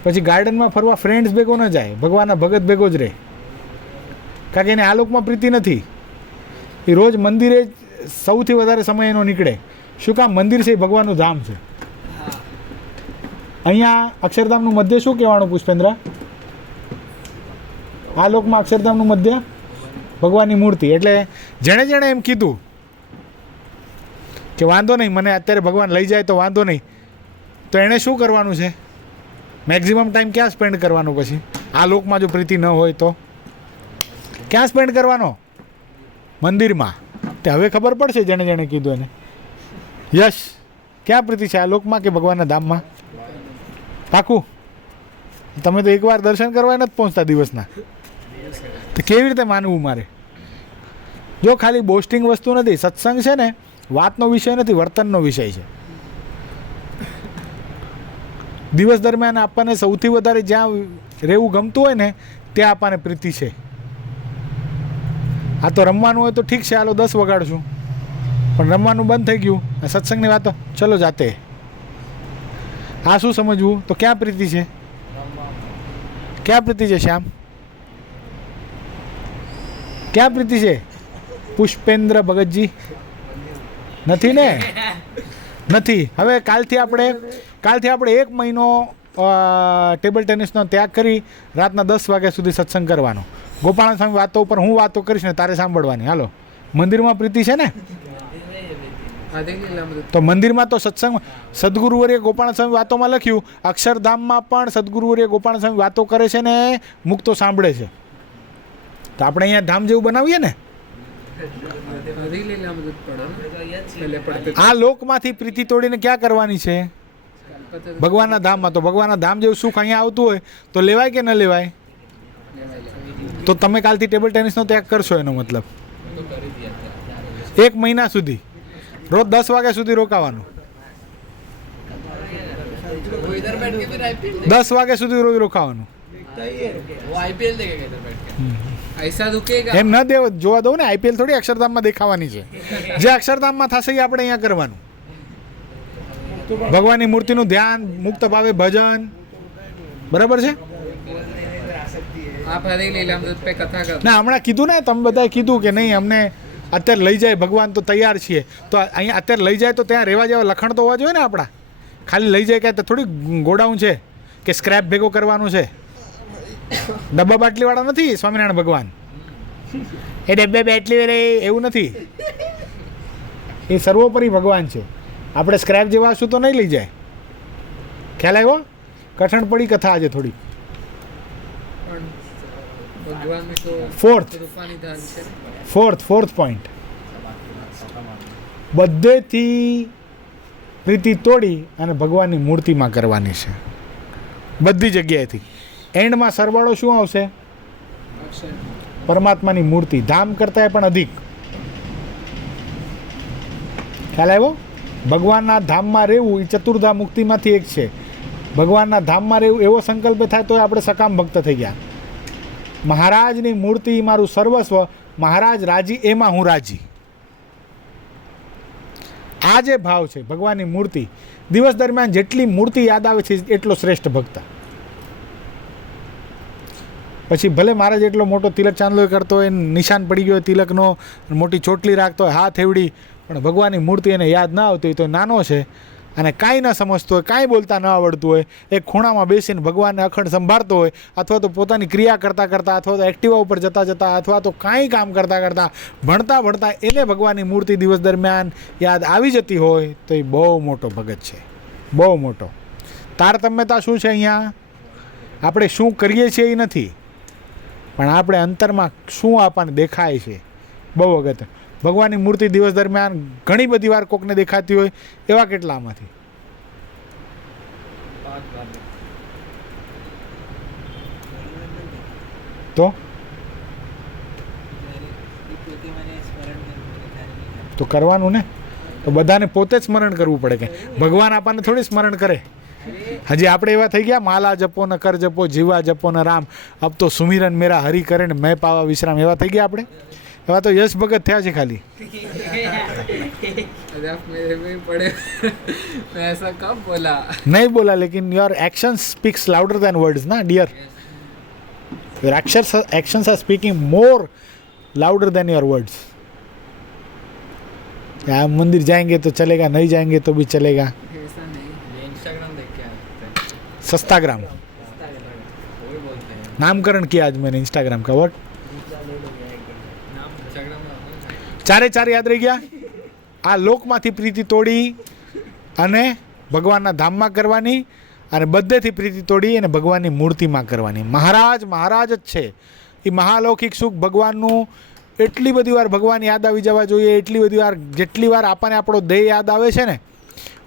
પછી ગાર્ડનમાં ફરવા ફ્રેન્ડ્સ ભેગો ન જાય, ભગવાનના ભગત ભેગો જ રહે. કારણ કે એને આ લોકમાં પ્રીતિ નથી. એ રોજ મંદિરે સૌથી વધારે સમય એનો નીકળે. શું કામ? મંદિર છે એ ભગવાનનું ધામ છે. અહીંયા અક્ષરધામનું મધ્ય શું કહેવાનું પુષ્પેન્દ્ર? આ લોકમાં અક્ષરધામનું મધ્ય ભગવાનની મૂર્તિ. એટલે જેણે જેણે એમ કીધું કે વાંધો નહીં, મને અત્યારે ભગવાન લઈ જાય તો વાંધો નહીં, તો એણે શું કરવાનું છે? મેક્ઝિમમ ટાઈમ ક્યાં સ્પેન્ડ કરવાનો? પછી આ લોકમાં જો પ્રીતિ ન હોય તો ક્યાં સ્પેન્ડ કરવાનો? મંદિરમાં. તે હવે ખબર પડશે જેણે જેણે કીધું એને. યશ, ક્યાં પ્રીતિ છે? આ લોકમાં કે ભગવાનના ધામમાં? પાકું? તમે તો એકવાર દર્શન કરવા નથી પહોંચતા દિવસના, તો કેવી રીતે માનવું મારે? જો ખાલી બોસ્ટિંગ વસ્તુ નથી. સત્સંગ છે ને વાતનો વિષય નથી, વર્તનનો વિષય છે. દિવસ દરમિયાન આપણને સૌથી વધારે જ્યાં રહેવું ગમતું હોય ને ત્યાં આપણને પ્રીતિ છે. આ તો રમવાનું હોય તો ઠીક છે, હાલો 10 વગાડશું, પણ રમવાનું બંધ થઈ ગયું. સત્સંગની વાતો ચલો જાતે. આ શું સમજવું? તો ક્યાં પ્રીતિ છે? ક્યાં પ્રીતિ છે શ્યામ? ક્યાં પ્રીતિ છે? પુષ્પેન્દ્ર ભગતજી નથી ને? નથી. હવે કાલથી આપણે 1 મહિનો ટેબલ ટેનિસનો ત્યાગ કરી રાતના 10 વાગ્યા સુધી સત્સંગ કરવાનો. ગોપાલ સ્વામી વાતો ઉપર હું વાતો કરીશ ને તારે સાંભળવાની. હાલો, મંદિરમાં પ્રીતિ છે ને, રાધે લીલામૃત. તો મંદિરમાં તો સત્સંગ સદગુરુવર્ય ગોપાલ સ્વામી વાતોમાં લખ્યું, અક્ષરધામમાં પણ સદગુરુવર્ય ગોપાલ સ્વામી વાતો કરે છે ને મુક્તો સાંભળે છે. તો આપણે અહીંયા ધામ જેવું બનાવીએ ને. રાધે લીલામૃત પડો ને. પહેલે પડતે આ લોકમાંથી પ્રીતિ તોડીને ક્યાં કરવાની છે? ભગવાનના ધામમાં. તો ભગવાનના ધામ જેવું સુખ અહીંયા આવતું હોય તો લેવાય કે ન લેવાય? તો તમે કાલથી ટેબલ ટેનિસનો ત્યાગ કરશો, એનો મતલબ तो कर ही दिया था 1 મહિના સુધી રોજ 10 વાગ્યા સુધી રોકાવાનું. वो इधर बैठ के फिर आईपीएल 10 વાગ્યા સુધી રોજ રોકાવાનું. वो आईपीएल देखेगा इधर बैठ के ऐसा रुकेगा. એમ ન દેવ જોવા દઉં ને. આઈપીએલ થોડી અક્ષરધામમાં દેખાવાની છે. જે અક્ષરધામમાં થશે એ આપણે અહીંયા કરવાનું. ભગવાનની મૂર્તિનું ધ્યાન, મુક્ત ભાવે ભજન, બરાબર છે आप हरे लीलामृत पे कथा कर. ના? હમણાં કીધું ને, તમે બધાએ કીધું કે નહીં અમને અત્યારે લઈ જાય ભગવાન તો તૈયાર છીએ. તો અહીંયા અત્યારે લઈ જાય તો ત્યાં રહેવા જેવા લખણ તો હોવા જોઈએ ને આપણા. ખાલી લઈ જાય કે થોડી ગોડાઉન છે કે સ્ક્રેપ ભેગો કરવાનું છે. ડબ્બા બાટલીવાળા નથી સ્વામિનારાયણ ભગવાન. એ ડબ્બે બાટલી એવું નથી. એ સર્વોપરી ભગવાન છે. આપણે સ્ક્રેપ જેવા હશું તો નહીં લઈ જાય. ખ્યાલ આવ્યો? કઠણ પડી કથા આજે થોડી. પણ ભગવાન તો ફોર્થ રૂપાની ધાન છે. ફોર્થ પોઈન્ટ, બધેથી પ્રીતિ તોડી અને ભગવાનની મૂર્તિમાં કરવાની છે. બધી જગ્યાએથી. એન્ડમાં સરવાળો શું આવશે? પરમાત્માની મૂર્તિ. ધામ કરતાં પણ અધિક. ખ્યાલ આવ્યો? ભગવાનના ધામમાં રહેવું એ ચતુર્ધા મુક્તિમાંથી એક છે. ભગવાનના ધામમાં રહેવું એવો સંકલ્પ થાય તો આપણે સકામ ભક્ત થઈ ગયા. મહારાજની મૂર્તિ મારું સર્વસ્વ, મહારાજ રાજી એમાં હું રાજી. આ જે ભાવ છે ભગવાનની મૂર્તિ, દિવસ દરમિયાન જેટલી મૂર્તિ યાદ આવે છે એટલો શ્રેષ્ઠ ભક્ત. પછી ભલે મારે જેટલો મોટો તિલક ચાંદલો કરતો હોય, નિશાન પડી ગયો તિલકનો, મોટી ચોટલી રાખતો હોય, હાથ એવડી, પણ ભગવાનની મૂર્તિ એને યાદ ના આવતી હોય તો નાનો છે અને કાંઈ ન સમજતો હોય, કાંઈ બોલતા ન આવડતું હોય, એક ખૂણામાં બેસીને ભગવાનને અખંડ સંભાળતો હોય, અથવા તો પોતાની ક્રિયા કરતાં કરતાં, અથવા તો એક્ટિવા ઉપર જતાં જતાં, અથવા તો કાંઈ કામ કરતાં કરતાં, ભણતા ભણતા એને ભગવાનની મૂર્તિ દિવસ દરમિયાન યાદ આવી જતી હોય તો એ બહુ મોટો ભગત છે. બહુ મોટો. તારતમ્યતા શું છે અહીંયા? આપણે શું કરીએ છીએ એ નથી, પણ આપણે અંતરમાં શું આપણને દેખાય છે. બહુ અગત્ય. ભગવાનની મૂર્તિ દિવસ દરમિયાન ઘણી બધી વાર કોકને દેખાતી હોય, એવા કેટલામાંથી? તો કરવાનું ને. તો બધાને પોતે જ સ્મરણ કરવું પડે. કે ભગવાન આપણને થોડી સ્મરણ કરે. હજી આપણે એવા થઈ ગયા, માલા જપો ન કર જપો, જીવા જપો ન રામ, અબ તો સુમિરન મેરા હરી કરે ને મેં પાવા વિશ્રામ. એવા થઈ ગયા આપણે. એવા તો યશ ભગત થયા છે ખાલી. अरे आप मेरे में पड़े. मैं ऐसा कब बोला? नहीं बोला, लेकिन your action speaks louder than words ना dear. Your actions are speaking more louder than your words. क्या मंदिर जाएंगे तो चलेगा, नहीं जाएंगे तो भी चलेगा. ऐसा नहीं. ये इंस्टाग्राम देख के आते हैं, सस्ताग्राम वो भी बोलते हैं नामकरण किया आज मैंने इंस्टाग्राम का. वर्ड नाम इंस्टाग्राम में. ચારે ચાર યાદ રહી ગયા. આ લોકમાંથી પ્રીતિ તોડી અને ભગવાનના ધામમાં કરવાની, અને બધેથી પ્રીતિ તોડી અને ભગવાનની મૂર્તિમાં કરવાની. મહારાજ જ છે. એ મહાલૌકિક સુખ ભગવાનનું એટલી બધી વાર ભગવાન યાદ આવી જવા જોઈએ. એટલી બધી વાર, જેટલી વાર આપણને આપણો દેહ યાદ આવે છે ને,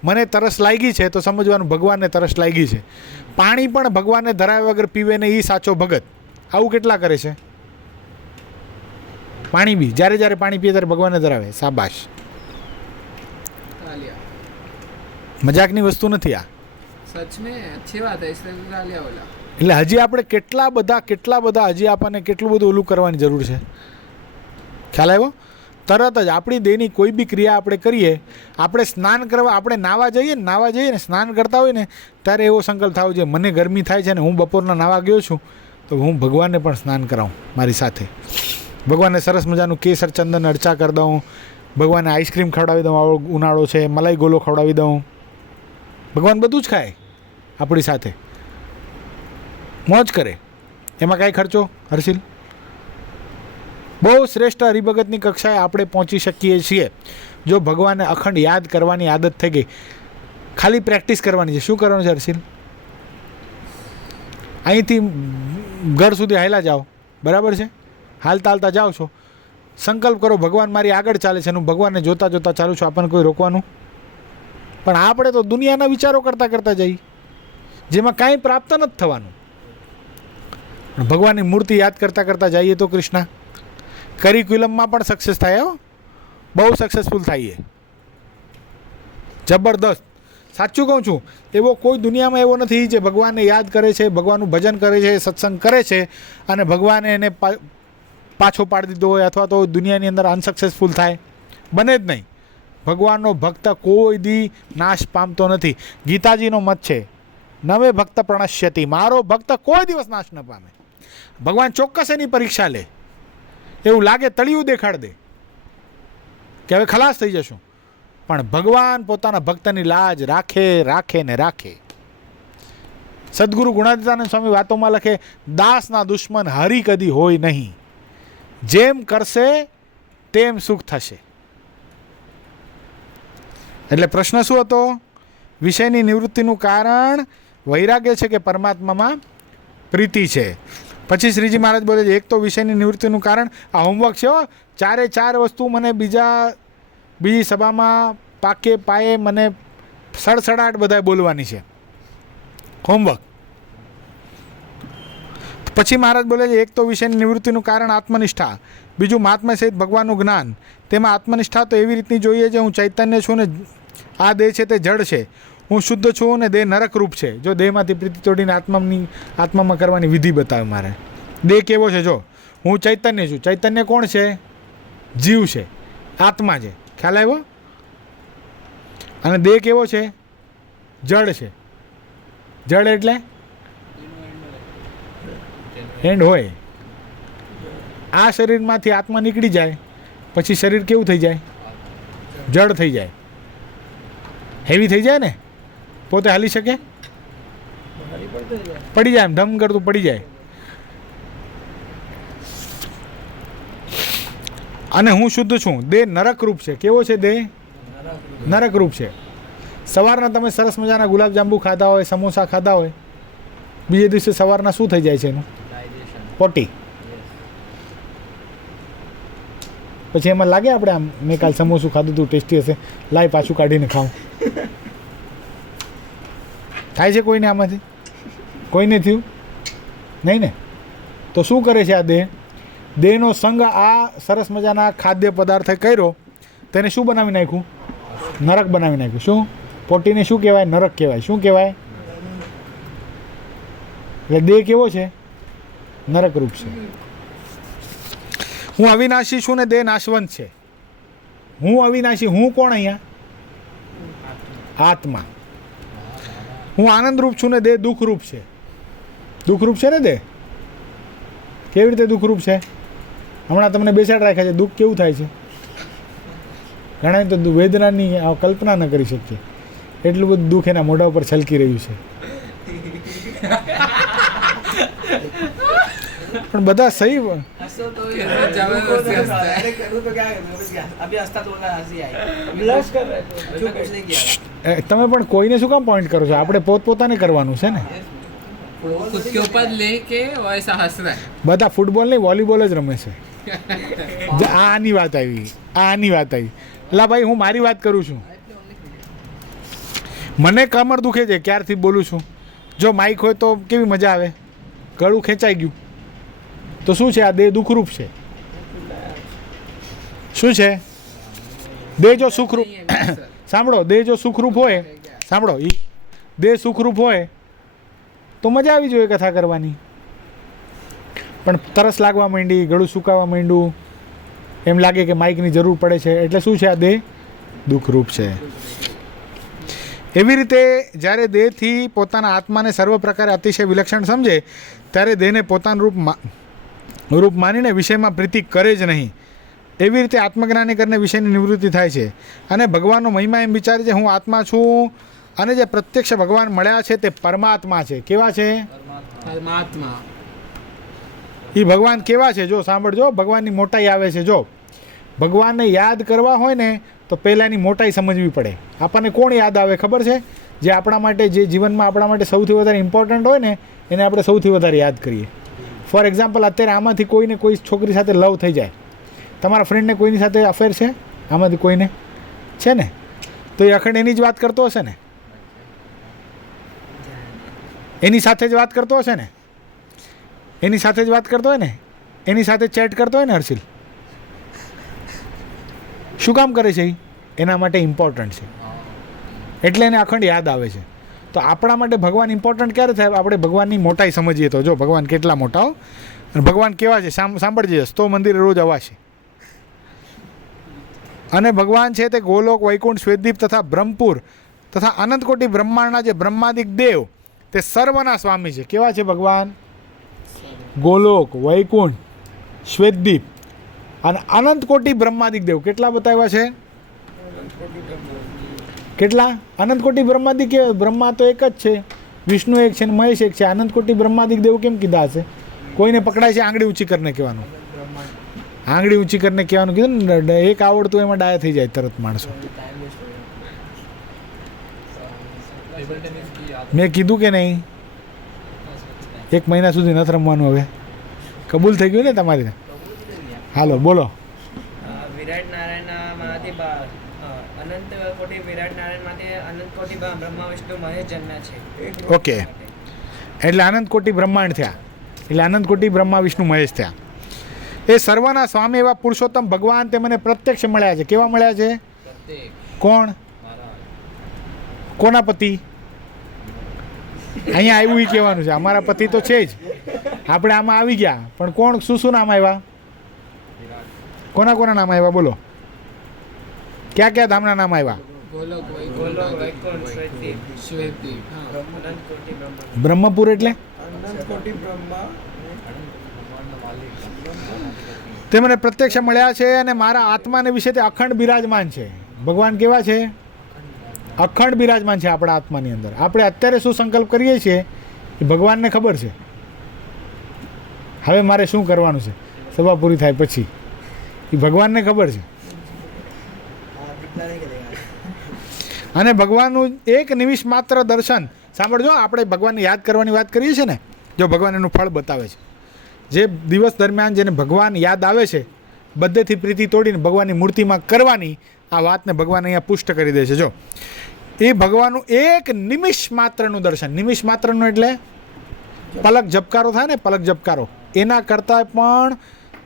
મને તરસ લાગી છે તો સમજવાનું ભગવાનને તરસ લાગી છે. પાણી પણ ભગવાનને ધરાવ્યા વગર પીવે ને એ સાચો ભગત. આવું કેટલા કરે છે? પાણી બી જ્યારે જ્યારે પાણી પીએ ત્યારે ભગવાનને ધરાવે. શાબાશ. तालिया. મજાકની વસ્તુ નથી આ. सच में अच्छी बात है, इसलिए तो तालिया बोला. એટલે હજી આપણે કેટલા બધા હજી આપણને કેટલું બધું ઓલું કરવાની જરૂર છે. ખ્યાલ આવ્યો? તરત જ આપણી દેહની કોઈ બી ક્રિયા આપણે કરીએ, આપણે સ્નાન કરવા, આપણે નાવા જઈએ ને સ્નાન કરતા હોય ને ત્યારે એવો સંકલ્પ થવો જોઈએ, મને ગરમી થાય છે ને હું બપોરના નાવા ગયો છું તો હું ભગવાનને પણ સ્નાન કરાવું મારી સાથે. ભગવાનને સરસ મજાનું કેસર ચંદન અર્ચા કરી દઉં, ભગવાનને આઈસ્ક્રીમ ખવડાવી દઉં, આવો ઉનાળો છે મલાઈ ગોલો ખવડાવી દઉં. ભગવાન બધું જ ખાય આપણી સાથે, મોજ કરે. એમાં કાંઈ ખર્ચો હર્ષિલ? બહુ શ્રેષ્ઠ હરિભગતની કક્ષાએ આપણે પહોંચી શકીએ છીએ જો ભગવાનને અખંડ યાદ કરવાની આદત થઈ ગઈ. ખાલી પ્રેક્ટિસ કરવાની છે. શું કરવાનું છે હર્ષિલ? અહીંથી ઘર સુધી હાલ્યા જાઓ, બરાબર છે? હાલતા હાલતા જાઓ છો, સંકલ્પ કરો ભગવાન મારી આગળ ચાલે છે, હું ભગવાનને જોતા જોતા ચાલું છું, આપણને કોઈ રોકવાનું. પણ આપણે તો દુનિયાના વિચારો કરતાં કરતાં જઈએ, જેમાં કાંઈ પ્રાપ્ત નથી થવાનું. ભગવાનની મૂર્તિ યાદ કરતાં કરતાં જઈએ તો કૃષ્ણ કરિક્યુલમમાં પણ સક્સેસ થાય. હો, બહુ સક્સેસફુલ થઈએ, જબરદસ્ત. સાચું કહું છું, એવો કોઈ દુનિયામાં એવો નથી જે ભગવાનને યાદ કરે છે, ભગવાનનું ભજન કરે છે, સત્સંગ કરે છે અને ભગવાને એને પાછો પાડી દીધો હોય અથવા તો દુનિયાની અંદર અનસક્સેસફુલ થાય. બને જ નહીં. ભગવાનનો ભક્ત કોઈ દી નાશ પામતો નથી. ગીતાજીનો મત છે, નવે ભક્ત પ્રણશ્યતિ, મારો ભક્ત કોઈ દિવસ નાશ ન પામે. ભગવાન ચોક્કસ એની પરીક્ષા લે. એવું લાગે તળિયું દેખાડ દે કે હવે ખલાસ થઈ જશું, પણ ભગવાન પોતાના ભક્તની લાજ રાખે રાખે ને રાખે. સદગુરુ ગુણાતીતાનંદ સ્વામી વાતોમાં લખે, દાસના દુશ્મન હરિ કદી હોય નહીં, જેમ કરશે તેમ સુખ થશે. એટલે પ્રશ્ન શું હતો? વિષયની નિવૃત્તિનું કારણ વૈરાગ્ય છે કે પરમાત્મામાં પ્રીતિ છે? પછી શ્રીજી મહારાજ બોલે છે, એક તો વિષયની નિવૃત્તિનું કારણ આ હોમવર્ક છે. ચારે ચાર વસ્તુ મને બીજી સભામાં પાકે પાયે મને સડસડાટ બધાય બોલવાની છે, હોમવર્ક. પછી મહારાજ બોલે છે, એક તો વિષયની નિવૃત્તિનું કારણ આત્મનિષ્ઠા, બીજું મહાત્મા સહિત ભગવાનનું જ્ઞાન. તેમાં આત્મનિષ્ઠા તો એવી રીતની જોઈએ છે, હું ચૈતન્ય છું ને આ દેહ છે તે જડ છે, હું શુદ્ધ છું ને દેહ નરકરૂપ છે. જો દેહમાંથી પ્રીતિ તોડીને આત્મામાં કરવાની વિધિ બતાવે મારે. દેહ કેવો છે? જો હું ચૈતન્ય છું. ચૈતન્ય કોણ છે? જીવ છે, આત્મા છે. ખ્યાલ આવ્યો? અને દેહ કેવો છે? જડ છે. જડ એટલે એન્ડ હોય. આ શરીરમાંથી આત્મા નીકળી જાય પછી શરીર કેવું થઈ જાય? જડ થઈ જાય, હેવી થઈ જાય ને. પોતે હાલી શકે? પડી જાય, એમ ધમ કરતું પડી જાય. અને હું શુદ્ધ છું. દેહ નરકરૂપ છે. કેવો છે દેહ? નરકરૂપ છે. સવારના તમે સરસ મજાના ગુલાબજાંબુ ખાધા હોય, સમોસા ખાધા હોય, બીજે દિવસે સવારના શું થઈ જાય છે એનું? પોટી. પછી એમાં લાગે આપણે આમ, મેં કાલ સમોસું ખાધું હતું, ટેસ્ટી હશે, લાય પાછું કાઢીને ખાઉં. થાય છે કોઈને આમાંથી? કોઈને થયું નહીં ને? તો શું કરે છે આ દેહ? દેહનો સંગ આ સરસ મજાના ખાદ્ય પદાર્થે કર્યો, તેને શું બનાવી નાખ્યું? નરક બનાવી નાખ્યું. શું? પોટીને શું કહેવાય? નરક કહેવાય. શું કહેવાય? એટલે દેહ કેવો છે? નરકરૂપ છે. હું અવિનાશી છું ને દેહ નાશવંત છે. હું અવિનાશી. હું કોણ અહીંયા? આત્મા. હું આનંદરૂપ છું ને દેહ દુઃખરૂપ છે. દુઃખરૂપ છે ને દેહ? કેવી રીતે દુઃખરૂપ છે? હમણાં તમને બેસાડ રાખ્યા છે, દુઃખ કેવું થાય છે? ઘણા તો વેદનાની કલ્પના ન કરી શકીએ, એટલું બધું દુઃખ એના મોઢા ઉપર છલકી રહ્યું છે. પણ બધા સહી તમે પણ કોઈને શું કામ પોઈન્ટ કરો છો? આપણે પોતપોતાને કરવાનું છે ને. खुद के ऊपर लेके वैसा हंस रहा है. બધા ફૂટબોલ નહીં, વોલીબોલ જ રમે છે. આની વાત આવી, આની વાત આવી. એટલે ભાઈ હું મારી વાત કરું છું. મને કમર દુખે છે ક્યારથી બોલું છું. જો માઇક હોય તો કેવી મજા આવે. ગળું ખેંચાઈ ગયું તો શું છે? આ દેહ દુઃખરૂપ છે. શું છે? દેહ જો સુખરૂપ, સાંભળો, દેહ જો સુખરૂપ હોય, સાંભળો, દેહ સુખરૂપ હોય તો મજા આવી જોઈએ કથા કરવાની. પણ તરસ લાગવા માંડી, ગળું સુકાવા માંડ્યું, એમ લાગે કે માઇકની જરૂર પડે છે, એટલે શું છે? આ દેહ દુઃખરૂપ છે. એવી રીતે જ્યારે દેહથી પોતાના આત્માને સર્વ પ્રકારે અતિશય વિલક્ષણ સમજે ત્યારે દેહને પોતાનું રૂપ માનીને વિષયમાં પ્રીતિ કરે જ નહીં. એવી રીતે આત્મજ્ઞાની કરીને વિષયની નિવૃત્તિ થાય છે અને ભગવાનનો મહિમા એમ વિચારે છે, હું આત્મા છું અને જે પ્રત્યક્ષ ભગવાન મળ્યા છે તે પરમાત્મા છે. કેવા છે? પરમાત્મા. એ ભગવાન કેવા છે જો સાંભળજો, ભગવાનની મોટાઈ આવે છે. જો ભગવાનને યાદ કરવા હોય ને તો પહેલાંની મોટાઈ સમજવી પડે. આપણને કોણ યાદ આવે ખબર છે? જે આપણા માટે, જે જીવનમાં આપણા માટે સૌથી વધારે ઇમ્પોર્ટન્ટ હોય ને એને આપણે સૌથી વધારે યાદ કરીએ. ફોર એક્ઝામ્પલ, અત્યારે આમાંથી કોઈને કોઈ છોકરી સાથે લવ થઈ જાય, તમારા ફ્રેન્ડને કોઈની સાથે અફેર છે આમાંથી કોઈને છે ને, તો એ અખંડ એની જ વાત કરતો હશે ને, એની સાથે જ વાત કરતો હશે ને, એની સાથે જ વાત કરતો હોય ને, એની સાથે ચેટ કરતો હોય ને. હર્ષિલ શું કામ કરે છે? એના માટે ઇમ્પોર્ટન્ટ છે એટલે એને અખંડ યાદ આવે છે. તો આપણા માટે ભગવાન ઇમ્પોર્ટન્ટ ક્યારે થાય? આપણે ભગવાનની મોટાઈ સમજીએ તો. જો ભગવાન કેટલા મોટા હો, અને ભગવાન કેવા છે સાંભળજે. તો મંદિરે રોજ અવાશે. અને ભગવાન છે તે ગોલોક, વૈકુંઠ, શ્વેતદીપ તથા બ્રહ્મપુર તથા અનંતકોટી બ્રહ્માંડના જે બ્રહ્માદિક દેવ તે સર્વના સ્વામી છે. કેવા છે ભગવાન? ગોલોક, વૈકુંઠ, શ્વેતદીપ અને અનંતકોટી બ્રહ્માદિક દેવ. કેટલા બતાવ્યા છે? કેટલા? અનંતકોટી બ્રહ્માદિક. બ્રહ્મા તો એક જ છે, વિષ્ણુ એક છે ને મહેશ એક છે. અનંતકોટી બ્રહ્માદિક દેવ કેમ કીધા હશે? કોઈને પકડાય છે આંગળી ઊંચી કરીને કહેવાનું, આંગળી ઊંચી કરીને કહેવાનું કીધું ને. એક આવડતું એમાં ડાયા થઈ જાય તરત માણસો. મેં કીધું કે નહીં? 1 મહિના સુધી નથી રમવાનું. હવે કબૂલ થઈ ગયું ને તમારી? હાલો બોલો. વિરાટ નારાયણમાંથી અનંત કોટી વિરાટ નારાયણમાંથી અનંત કોટી બ્રહ્મા વિષ્ણુ મહેશ જન્મ્યા છે. ઓકે, એટલે અનંત કોટી બ્રહ્માંડ થયા, એટલે અનંત કોટી બ્રહ્મા વિષ્ણુ મહેશ થયા. એ સર્વના સ્વામી એવા પુરુષોત્તમ ભગવાન તે મને પ્રત્યક્ષ મળ્યા છે. કેવા મળ્યા છે? કોણ? કોના પતિ? અહીંયા આવ્યું એ કહેવાનું છે. અમારા પતિ તો છે જ, આપણે આમાં આવી ગયા. પણ કોણ, શું નામ આવ્યા? કોના કોના નામ આવ્યા બોલો? ક્યાં ક્યાં ધામના નામ આવ્યા? ગોલોક, ગોલોક, વૈકુંઠ, શ્વેતદીપ, શ્વેતદીપ. અનંત કોટી બ્રહ્મા. બ્રહ્મપુર એટલે તે મને પ્રત્યક્ષ મળ્યા છે અને મારા આત્માને વિશે તે અખંડ બિરાજમાન છે. ભગવાન કેવા છે? અખંડ બિરાજમાન છે આપણા આત્માની અંદર. આપણે અત્યારે શું સંકલ્પ કરીએ છીએ એ ભગવાનને ખબર છે. હવે મારે શું કરવાનું છે સભા પૂરી થાય પછી, એ ભગવાનને ખબર છે. અને ભગવાનનું એક નિમિષ માત્ર દર્શન સાંભળજો. આપણે ભગવાનને યાદ કરવાની વાત કરીએ છીએ ને, જો ભગવાન એનું ફળ બતાવે છે. જે દિવસ દરમિયાન જેને ભગવાન યાદ આવે છે, બધેથી પ્રીતિ તોડીને ભગવાનની મૂર્તિમાં કરવાની આ વાતને ભગવાન અહીંયા પુષ્ટ કરી દે છે. જો એ ભગવાનનું એક નિમિષ માત્રનું દર્શન, નિમિષ માત્રનું એટલે પલક ઝબકારો થાય ને, પલક ઝબકારો એના કરતાં પણ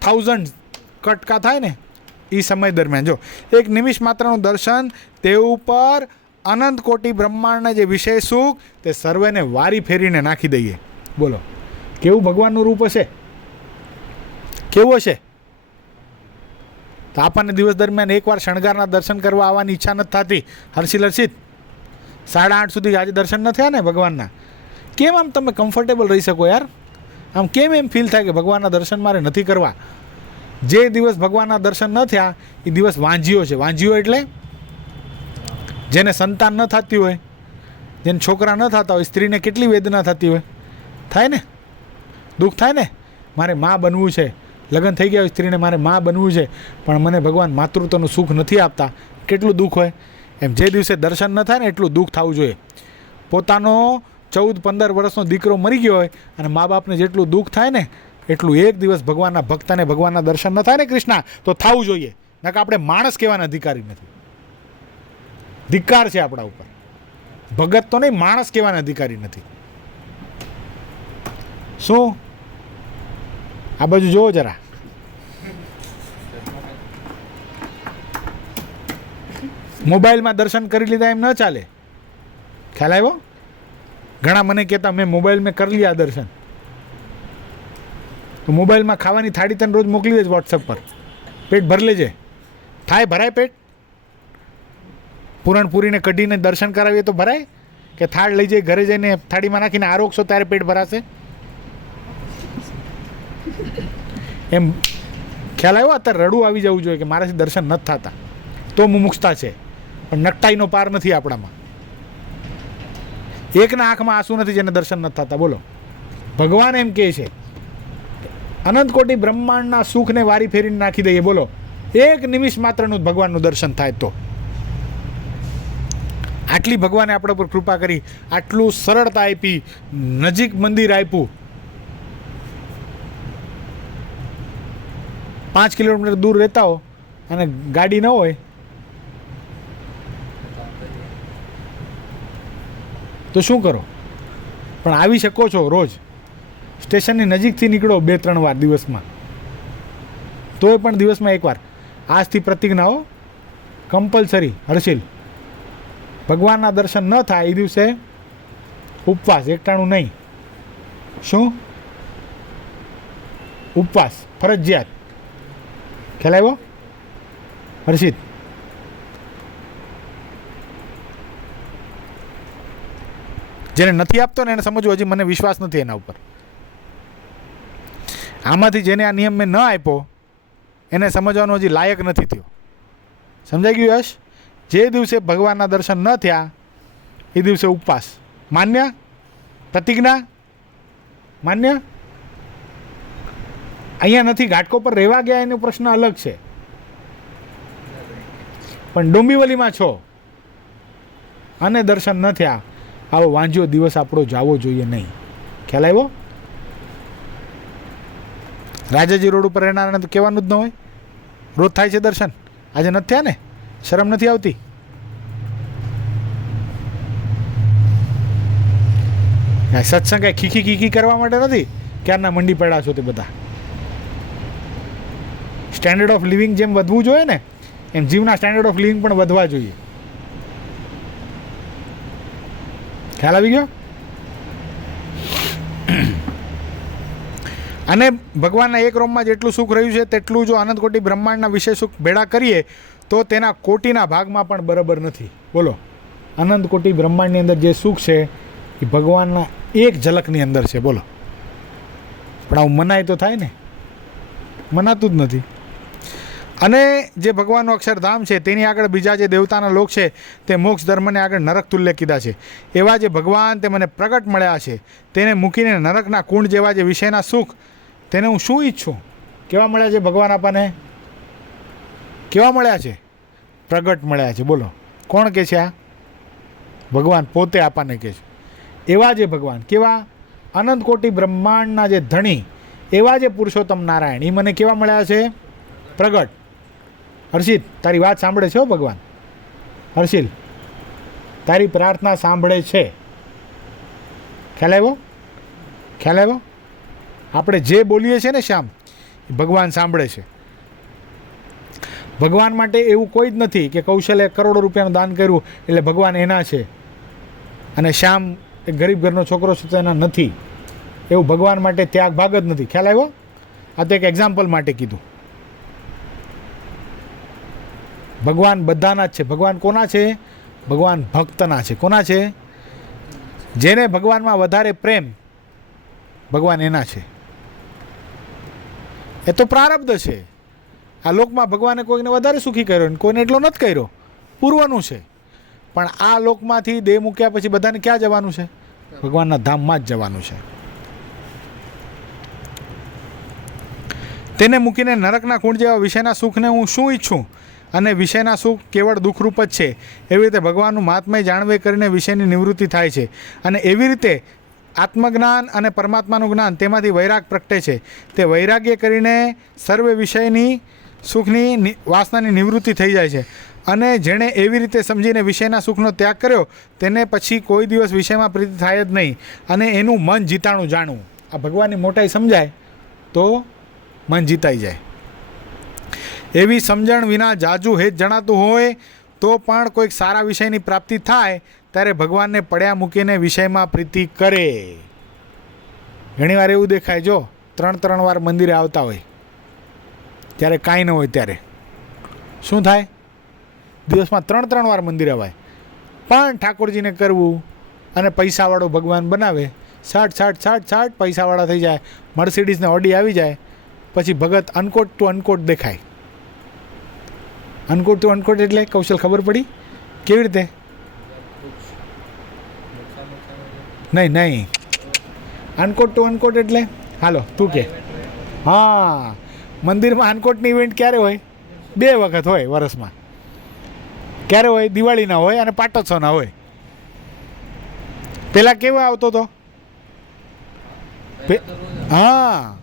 1000 કટકા થાય ને એ સમય દરમિયાન જો એક નિમિષ માત્રનું દર્શન, તે ઉપર અનંત કોટી બ્રહ્માંડના જે વિષય સુખ તે સર્વેને વારી ફેરીને નાખી દઈએ. બોલો કેવું ભગવાનનું રૂપ હશે, કેવું હશે? તો આપણને દિવસ દરમિયાન એકવાર શણગારના દર્શન કરવા આવવાની ઈચ્છા નથી થતી. હર્ષિત 8:30 સુધી આજે દર્શન ન થયા ને ભગવાનના, કેમ આમ તમે કમ્ફર્ટેબલ રહી શકો યાર? આમ કેમ એમ ફીલ થાય કે ભગવાનના દર્શન મારે નથી કરવા? જે દિવસ ભગવાનના દર્શન ન થયા એ દિવસ વાંજીઓ છે. વાંજીઓ એટલે જેને સંતાન ન થતી હોય, જેને છોકરા ન થતા હોય, સ્ત્રીને કેટલી વેદના થતી હોય, થાય ને, દુઃખ થાય ને. મારે માં બનવું છે, લગ્ન થઈ ગયા હોય સ્ત્રીને, મારે માં બનવું છે, પણ મને ભગવાન માતૃત્વનું સુખ નથી આપતા, કેટલું દુઃખ હોય. એમ જે દિવસે દર્શન ન થાય ને એટલું દુઃખ થવું જોઈએ. પોતાનો 14-15 વર્ષનો દીકરો મરી ગયો હોય અને મા બાપને જેટલું દુઃખ થાય ને એટલું એક દિવસ ભગવાનના ભક્તને ભગવાનના દર્શન ન થાય ને કૃષ્ણા તો થવું જોઈએ. નકર આપણે માણસ કહેવાના અધિકારી નથી. ધિક્કાર છે આપણા ઉપર. ભગત તો નહીં, માણસ કહેવાના અધિકારી નથી. શું આ બાજુ જોવો જરા. મોબાઈલમાં દર્શન કરી લીધા એમ ન ચાલે. ખ્યાલ આવ્યો? ઘણા મને કહેતા મેં મોબાઈલ મેં કરી લીધા દર્શન. તો મોબાઈલમાં ખાવાની થાળી તને રોજ મોકલી દેજ વોટ્સઅપ પર, પેટ ભરી લેજે. થાય ભરાય પેટ? પૂરણપૂરીને કઢીને દર્શન કરાવીએ તો ભરાય? કે થાળ લઈ જઈ ઘરે જઈને થાળીમાં નાખીને આરોગશો ત્યારે પેટ ભરાશે? એમ ખ્યાલ આવ્યો? અત્યારે રડવું આવી જવું જોઈએ કે મારાથી દર્શન નથી થતા તો મુમુક્ષતા છે, પણ નકટાઈનો પાર નથી આપણામાં. એકના આંખમાં આંસુ નથી જેને દર્શન નથી થતા. બોલો ભગવાન એમ કહે છે અનંત કોટી બ્રહ્માંડના સુખને વારી ફેરીને નાખી દઈએ. બોલો, એક નિમિષ માત્રનું ભગવાનનું દર્શન થાય તો. આટલી ભગવાને આપણા પર કૃપા કરી, આટલું સરળતા આપી, નજીક મંદિર આપ્યું. 5 કિલોમીટર દૂર રહેતા હો અને ગાડી ન હોય તો શું કરો? પણ આવી શકો છો રોજ. સ્ટેશનની નજીકથી નીકળો 2-3 વાર દિવસમાં, તોય પણ દિવસમાં એકવાર. આજથી પ્રતિજ્ઞાઓ કમ્પલસરી. હર્ષિલ, ભગવાનના દર્શન ન થાય એ દિવસે ઉપવાસ, એકટાણું નહીં. શું? ઉપવાસ ફરજિયાત. ખ્યાલ આવ્યો હર્ષિત? જેને નથી આપતો ને એને સમજવું, હજી મને વિશ્વાસ નથી એના ઉપર. આમાંથી જેને આ નિયમ મેં ન આપ્યો એને સમજવાનો હજી લાયક નથી થયો. સમજાઈ ગયું યશ? જે દિવસે ભગવાનના દર્શન ન થયા એ દિવસે ઉપવાસ. માન્ય? પ્રતિજ્ઞા માન્ય? અહીંયા નથી, ઘાટકો પર રહેવા ગયા એનો પ્રશ્ન અલગ છે, પણ ડોંબીવલીમાં છો અને દર્શન ન થયા, આવો વાંજ્યો દિવસ આપણો જાવો જોઈએ નહીં. ખ્યાલ આવ્યો? રાજાજી રોડ ઉપર રહેનારાને તો કહેવાનું જ ન હોય, રોજ થાય છે દર્શન, આજે નથી થયા ને? શરમ નથી આવતી? સત્સંગ કાંઈ ખીખી ખીખી કરવા માટે નથી. ક્યારના મંડી પડ્યા છો તે બધા. સ્ટેન્ડર્ડ ઓફ લિવિંગ જેમ વધવું જોઈએ ને, એમ જીવના સ્ટેન્ડર્ડ ઓફ લિવિંગ પણ વધવા જોઈએ. ખ્યાલ આવી ગયો? અને ભગવાનના એક રોમમાં જેટલું સુખ રહ્યું છે તેટલું જો અનંત કોટી બ્રહ્માંડના વિષય સુખ ભેળા કરીએ તો તેના કોટીના ભાગમાં પણ બરાબર નથી. બોલો, અનંત કોટી બ્રહ્માંડની અંદર જે સુખ છે એ ભગવાનના એક ઝલકની અંદર છે. બોલો, પણ આવું મનાય તો થાય ને? મનાતું જ નથી. અને જે ભગવાનનું અક્ષરધામ છે તેની આગળ બીજા જે દેવતાના લોક છે તે મોક્ષ ધર્મને આગળ નરક તુલ્ય કીધા છે. એવા જે ભગવાન તે મને પ્રગટ મળ્યા છે તેને મૂકીને નરકના કુંડ જેવા જે વિષયના સુખ તેને હું શું ઈચ્છું? કેવા મળ્યા છે ભગવાન આપણને? કેવા મળ્યા છે? પ્રગટ મળ્યા છે. બોલો, કોણ કહે છે આ? ભગવાન પોતે આપણને કહે છે. એવા જે ભગવાન કેવા? અનંત કોટી બ્રહ્માંડના જે ધણી, એવા જે પુરુષોત્તમ નારાયણ, એ મને કેવા મળ્યા છે? પ્રગટ. હર્ષિત, તારી વાત સાંભળે છે હો ભગવાન. હર્ષિલ, તારી પ્રાર્થના સાંભળે છે. ખ્યાલ આવ્યો? ખ્યાલ આવ્યો? આપણે જે બોલીએ છીએ ને શ્યામ, એ ભગવાન સાંભળે છે. ભગવાન માટે એવું કોઈ જ નથી કે કૌશલે કરોડો રૂપિયાનું દાન કર્યું એટલે ભગવાન એના છે અને શ્યામ એક ગરીબ ઘરનો છોકરો છે તો એના નથી. એવું ભગવાન માટે ત્યાગ ભાગ જ નથી. ખ્યાલ આવ્યો? આ તો એક એક્ઝામ્પલ માટે કીધું. ભગવાન બધાના જ છે. ભગવાન કોના છે? ભગવાન ભક્તના છે. કોના છે? જેને ભગવાનમાં વધારે પ્રેમ, ભગવાન એના છે. એ તો પ્રારબ્ધ છે. આ લોકમાં ભગવાને કોઈને વધારે સુખી કર્યો, કોઈને એટલો નથી કર્યો, પૂર્વનું છે. પણ આ લોકમાંથી દેહ મૂક્યા પછી બધાને ક્યાં જવાનું છે? ભગવાનના ધામમાં જ જવાનું છે. તેને મૂકીને નરકના કુંડ જેવા વિષયના સુખને હું શું ઈચ્છું? અને વિષયના સુખ કેવળ દુઃખરૂપ જ છે. એવી રીતે ભગવાનનું મહાત્મય જાણવે કરીને વિષયની નિવૃત્તિ થાય છે. અને એવી રીતે આત્મજ્ઞાન અને પરમાત્માનું જ્ઞાન તેમાંથી વૈરાગ પ્રગટે છે. તે વૈરાગ્ય કરીને સર્વે વિષયની સુખની વાસનાની નિવૃત્તિ થઈ જાય છે. અને જેણે એવી રીતે સમજીને વિષયના સુખનો ત્યાગ કર્યો તેને પછી કોઈ દિવસ વિષયમાં પ્રીતિ થાય જ નહીં અને એનું મન જીતાણું જાણવું. આ ભગવાનની મોટાઈ સમજાય તો મન જીતાઈ જાય. એવી સમજણ વિના જાજુ હેત જણાતું હોય તો પણ કોઈક સારા વિષયની પ્રાપ્તિ થાય ત્યારે ભગવાનને પડ્યા મૂકીને વિષયમાં પ્રીતિ કરે. ઘણીવાર એવું દેખાય, જો 3 વાર મંદિરે આવતા હોય ત્યારે કાંઈ ન હોય ત્યારે શું થાય? દિવસમાં 3 વાર મંદિરે અવાય પણ ઠાકોરજીને કરવું અને પૈસાવાળો ભગવાન બનાવે. છાટ પૈસાવાળા થઈ જાય, મર્સિડીઝને ઓડી આવી જાય, પછી ભગત અનકોટ ટુ અનકોટ દેખાય. અનકોટ ટુ અનકોટ એટલે કૌશલ ખબર પડી કેવી રીતે? નહીં, અનકોટ ટુ અનકોટ એટલે હાલો તું કે. હા, મંદિરમાં અન્નકૂટની ઇવેન્ટ ક્યારે હોય? 2 વખત હોય વર્ષમાં. ક્યારે હોય? દિવાળીના હોય અને પાટોત્સવના હોય. પેલા કેવો આવતો હતો? હા,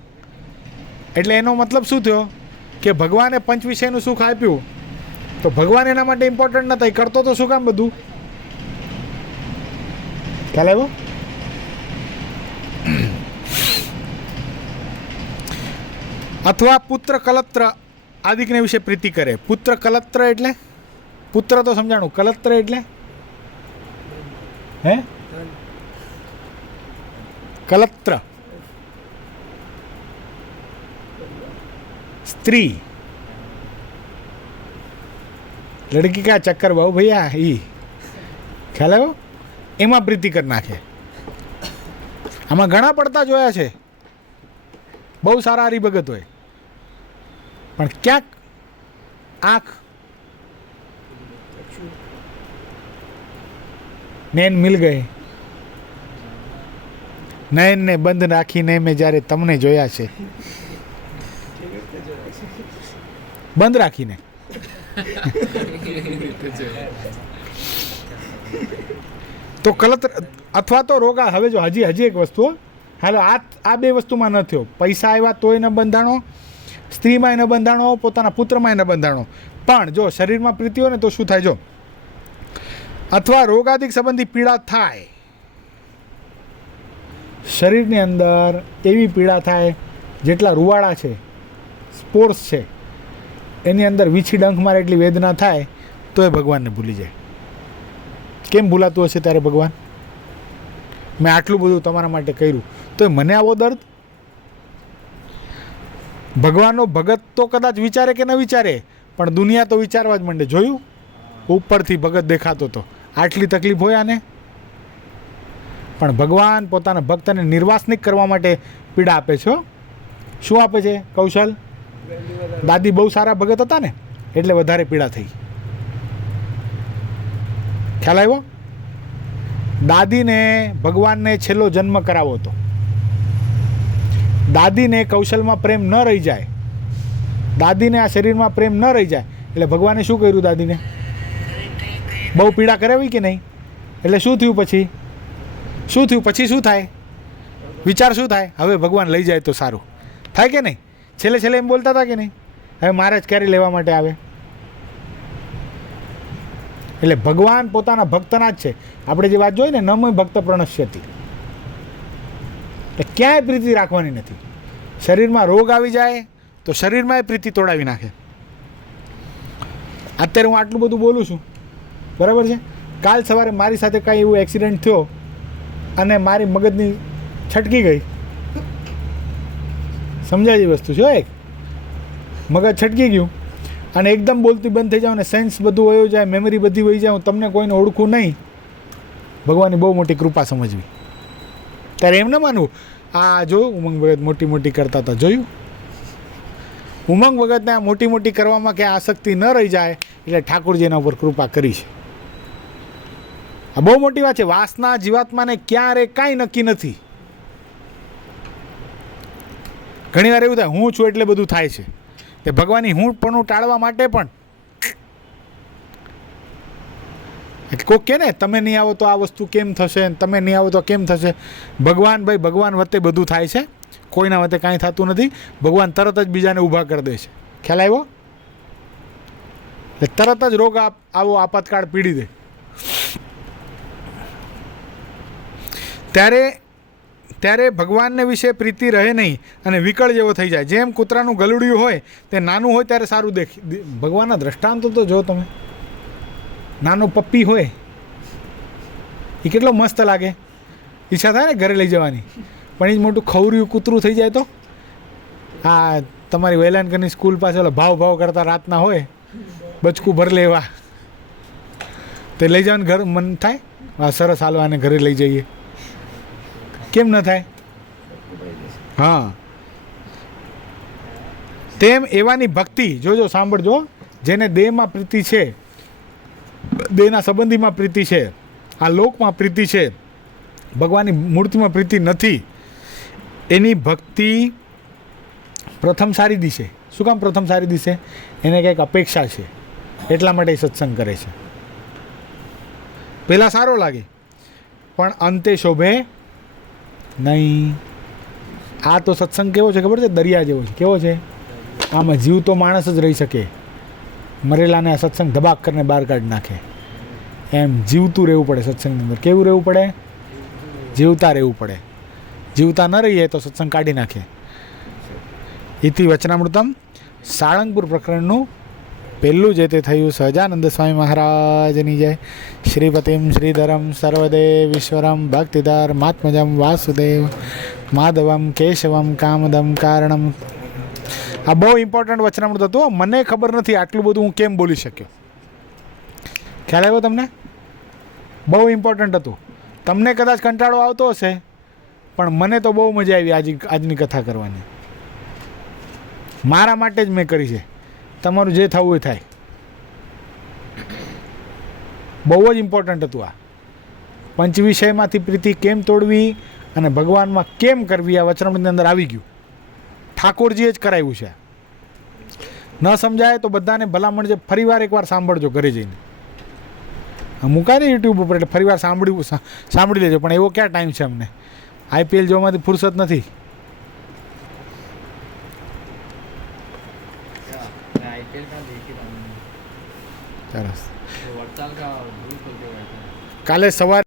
એટલે એનો મતલબ શું થયો કે ભગવાને પંચ વિષયનું સુખ આપ્યું તો ભગવાન એના માટે ઇમ્પોર્ટન્ટ નતા, એ કરતો તો શું કામ બધું? ખ્યાલ આવ્યો? અથવા પુત્ર કલત્ર આદિકને વિશે પ્રીતિ કરે. પુત્ર કલત્ર એટલે પુત્ર તો સમજાણું, કલત્ર એટલે હે કલત્ર स्त्री, लड़की का चक्कर बहु भैया ई ખ્યાલ આવ્યો? એમાં પ્રીતિ કરી નાખે. આમાં ઘણા પડતા જોયા છે, બહુ સારા હરિભગત હોય પણ ક્યાંક આંખ નૈન મિલ ગયે. નયનને બંધ રાખીને મેં જ્યારે તમને જોયા છે, બંધ રાખીને. તો કલત્ર અથવા તો રોગા. હવે જો હજી એક વસ્તુ, હાલો આ 2 વસ્તુમાં ન થયો. પૈસા આવ્યા તોય ન બંધાણો, સ્ત્રીમાં ન બંધાણો, પોતાના પુત્રમાં ન બંધાણો. પણ જો શરીરમાં પ્રીતિ હોય ને તો શું થાય? જો અથવા રોગાદિક સંબંધી પીડા થાય, શરીરની અંદર એવી પીડા થાય, જેટલા રૂવાડા છે, સ્પોર્સ છે, એની અંદર વીછી ડંખ મારે એટલી વેદના થાય તો એ ભગવાનને ભૂલી જાય. કેમ ભૂલાતું હશે ત્યારે ભગવાન? મેં આટલું બધું તમારા માટે કર્યું તો મને આવો દર્દ? ભગવાનનો ભગત તો કદાચ વિચારે કે ન વિચારે, પણ દુનિયા તો વિચારવા જ માંડે. જોયું? ઉપરથી ભગત દેખાતો હતો, આટલી તકલીફ હોય આને. પણ ભગવાન પોતાના ભક્તને નિર્વાસનિક કરવા માટે પીડા આપે છે. શું આપે છે કૌશલ? દાદી બહુ સારા ભગત હતા ને એટલે વધારે પીડા થઈ. ખ્યાલ આવ્યો? દાદીને ભગવાનને છેલ્લો જન્મ કરાવો હતો. દાદીને કૌશલમાં પ્રેમ ન રહી જાય, દાદીને આ શરીરમાં પ્રેમ ન રહી જાય એટલે ભગવાને શું કર્યું? દાદીને બહુ પીડા કરાવી કે નહીં? એટલે શું થયું પછી? શું થયું પછી? શું થાય? વિચાર શું થાય? હવે ભગવાન લઈ જાય તો સારું થાય કે નહીં? છેલ્લે એમ બોલતા હતા કે નહીં? હવે મારે જ ક્યારે લેવા માટે આવે? એટલે ભગવાન પોતાના ભક્તના જ છે. આપણે જે વાત જોઈ ને, નમય ભક્ત પ્રણશ્યતિ, એટલે ક્યાંય પ્રીતિ રાખવાની નથી. શરીરમાં રોગ આવી જાય તો શરીરમાં એ પ્રીતિ તોડાવી નાખે. અત્યારે હું આટલું બધું બોલું છું, બરાબર છે? કાલ સવારે મારી સાથે કાંઈ એવું એક્સિડન્ટ થયો અને મારી મગજની છટકી ગઈ. સમજાય એ વસ્તુ છે? એક મગજ છટકી ગયું અને એકદમ બોલતી બંધ થઈ જાવ ને સેન્સ બધું વયો જાય, મેમરી બધી વહી જાય, હું તમને કોઈને ઓળખું નહીં. ભગવાનની બહુ મોટી કૃપા સમજવી. ત્યારે એમ ન માનવું આ જો ઉમંગ ભગત મોટી કરતા હતા, જોયું? ઉમંગ ભગતને આ મોટી કરવામાં ક્યાંય આસક્તિ ન રહી જાય એટલે ઠાકોરજી એના ઉપર કૃપા કરી છે. આ બહુ મોટી વાત છે. વાસના જીવાત્માને ક્યારે કાંઈ નક્કી નથી. ઘણી વાર એવું થાય હું છું એટલે બધું થાય છે. તે ભગવાનની હું પણ ટાળવા માટે પણ કોક કે ને તમે નહીં આવો તો આ વસ્તુ કેમ થશે, તમે નહીં આવો તો કેમ થશે. ભગવાન વચ્ચે બધું થાય છે, કોઈના વચ્ચે કાંઈ થતું નથી. ભગવાન તરત જ બીજાને ઊભા કરી દે છે. ખ્યાલ આવ્યો? એટલે તરત જ રોગ આવો આપાતકાળ પીડી દે. ત્યારે ભગવાનને વિશે પ્રીતિ રહે નહીં અને વિકળ જેવો થઈ જાય. જેમ કૂતરાનું ગલુડિયું હોય તે નાનું હોય ત્યારે સારું ભગવાનના દ્રષ્ટાંતો તો જો તમે. નાનો પપ્પી હોય એ કેટલો મસ્ત લાગે, ઈચ્છા થાય ને ઘરે લઈ જવાની. પણ એ જ મોટું ખવર્યું કૂતરું થઈ જાય તો આ તમારી વેલાનકરની સ્કૂલ પાસે ઓલા ભાવ કરતા રાતના હોય, બચકું ભર લેવા, તે લઈ જવાનું ઘર મન થાય આ સરસ હાલો આને ઘરે લઈ જઈએ. કેમ ન થાય? હા, તેમ એવાની ભક્તિ જોજો, સાંભળજો. જેને દેહમાં પ્રીતિ છે, દેહના સંબંધીમાં પ્રીતિ છે, આ લોકમાં પ્રીતિ છે, ભગવાનની મૂર્તિમાં પ્રીતિ નથી, એની ભક્તિ પ્રથમ સારી દિશે. શું કામ પ્રથમ સારી દિશે? એને કંઈક અપેક્ષા છે એટલા માટે એ સત્સંગ કરે છે. પહેલાં સારો લાગે પણ અંતે શોભે નહીં. આ તો સત્સંગ કેવો છે ખબર છે? દરિયા જેવો છે. કેવો છે? આમાં જીવતો માણસ જ રહી શકે, મરેલાને આ સત્સંગ ધબાક કરીને બહાર કાઢી નાખે. એમ જીવતું રહેવું પડે સત્સંગની અંદર. કેવું રહેવું પડે? જીવતા રહેવું પડે. જીવતા ન રહીએ તો સત્સંગ કાઢી નાખે. ઇતિ વચનામૃતમ સાળંગપુર પ્રકરણનું પહેલું જે તે થયું. સહજાનંદ સ્વામી મહારાજની જય. શ્રીપતિમ શ્રીધરમ સર્વદેવ ઈશ્વરમ ભક્તિધર મહાત્મજમ વાસુદેવ માધવમ કેશવમ કામદમ કારણમ. આ બહુ ઇમ્પોર્ટન્ટ વચનામૃત હતું. મને ખબર નથી આટલું બધું હું કેમ બોલી શક્યો. ખ્યાલ આવ્યો તમને? બહુ ઇમ્પોર્ટન્ટ હતું. તમને કદાચ કંટાળો આવતો હશે પણ મને તો બહુ મજા આવી આજની કથા કરવાની. મારા માટે જ મેં કરી છે. તમારું જે થવું એ થાય. બહુ જ ઇમ્પોર્ટન્ટ હતું આ. પંચ વિષયમાંથી પ્રીતિ કેમ તોડવી અને ભગવાનમાં કેમ કરવી આ વચનામૃતની અંદર આવી ગયું. ઠાકોરજીએ જ કરાવ્યું છે. ન સમજાય તો બધાને ભલામણ છે ફરીવાર એકવાર સાંભળજો ઘરે જઈને. મૂકાય ને યુટ્યુબ ઉપર એટલે ફરીવાર સાંભળી લેજો. પણ એવો ક્યાં ટાઈમ છે અમને? IPL જોવામાંથી ફુરસત નથી. आईपीएल का देखी था मैंने, સરસ. वो हड़ताल का बिल्कुल के बैठे કાલે સવારે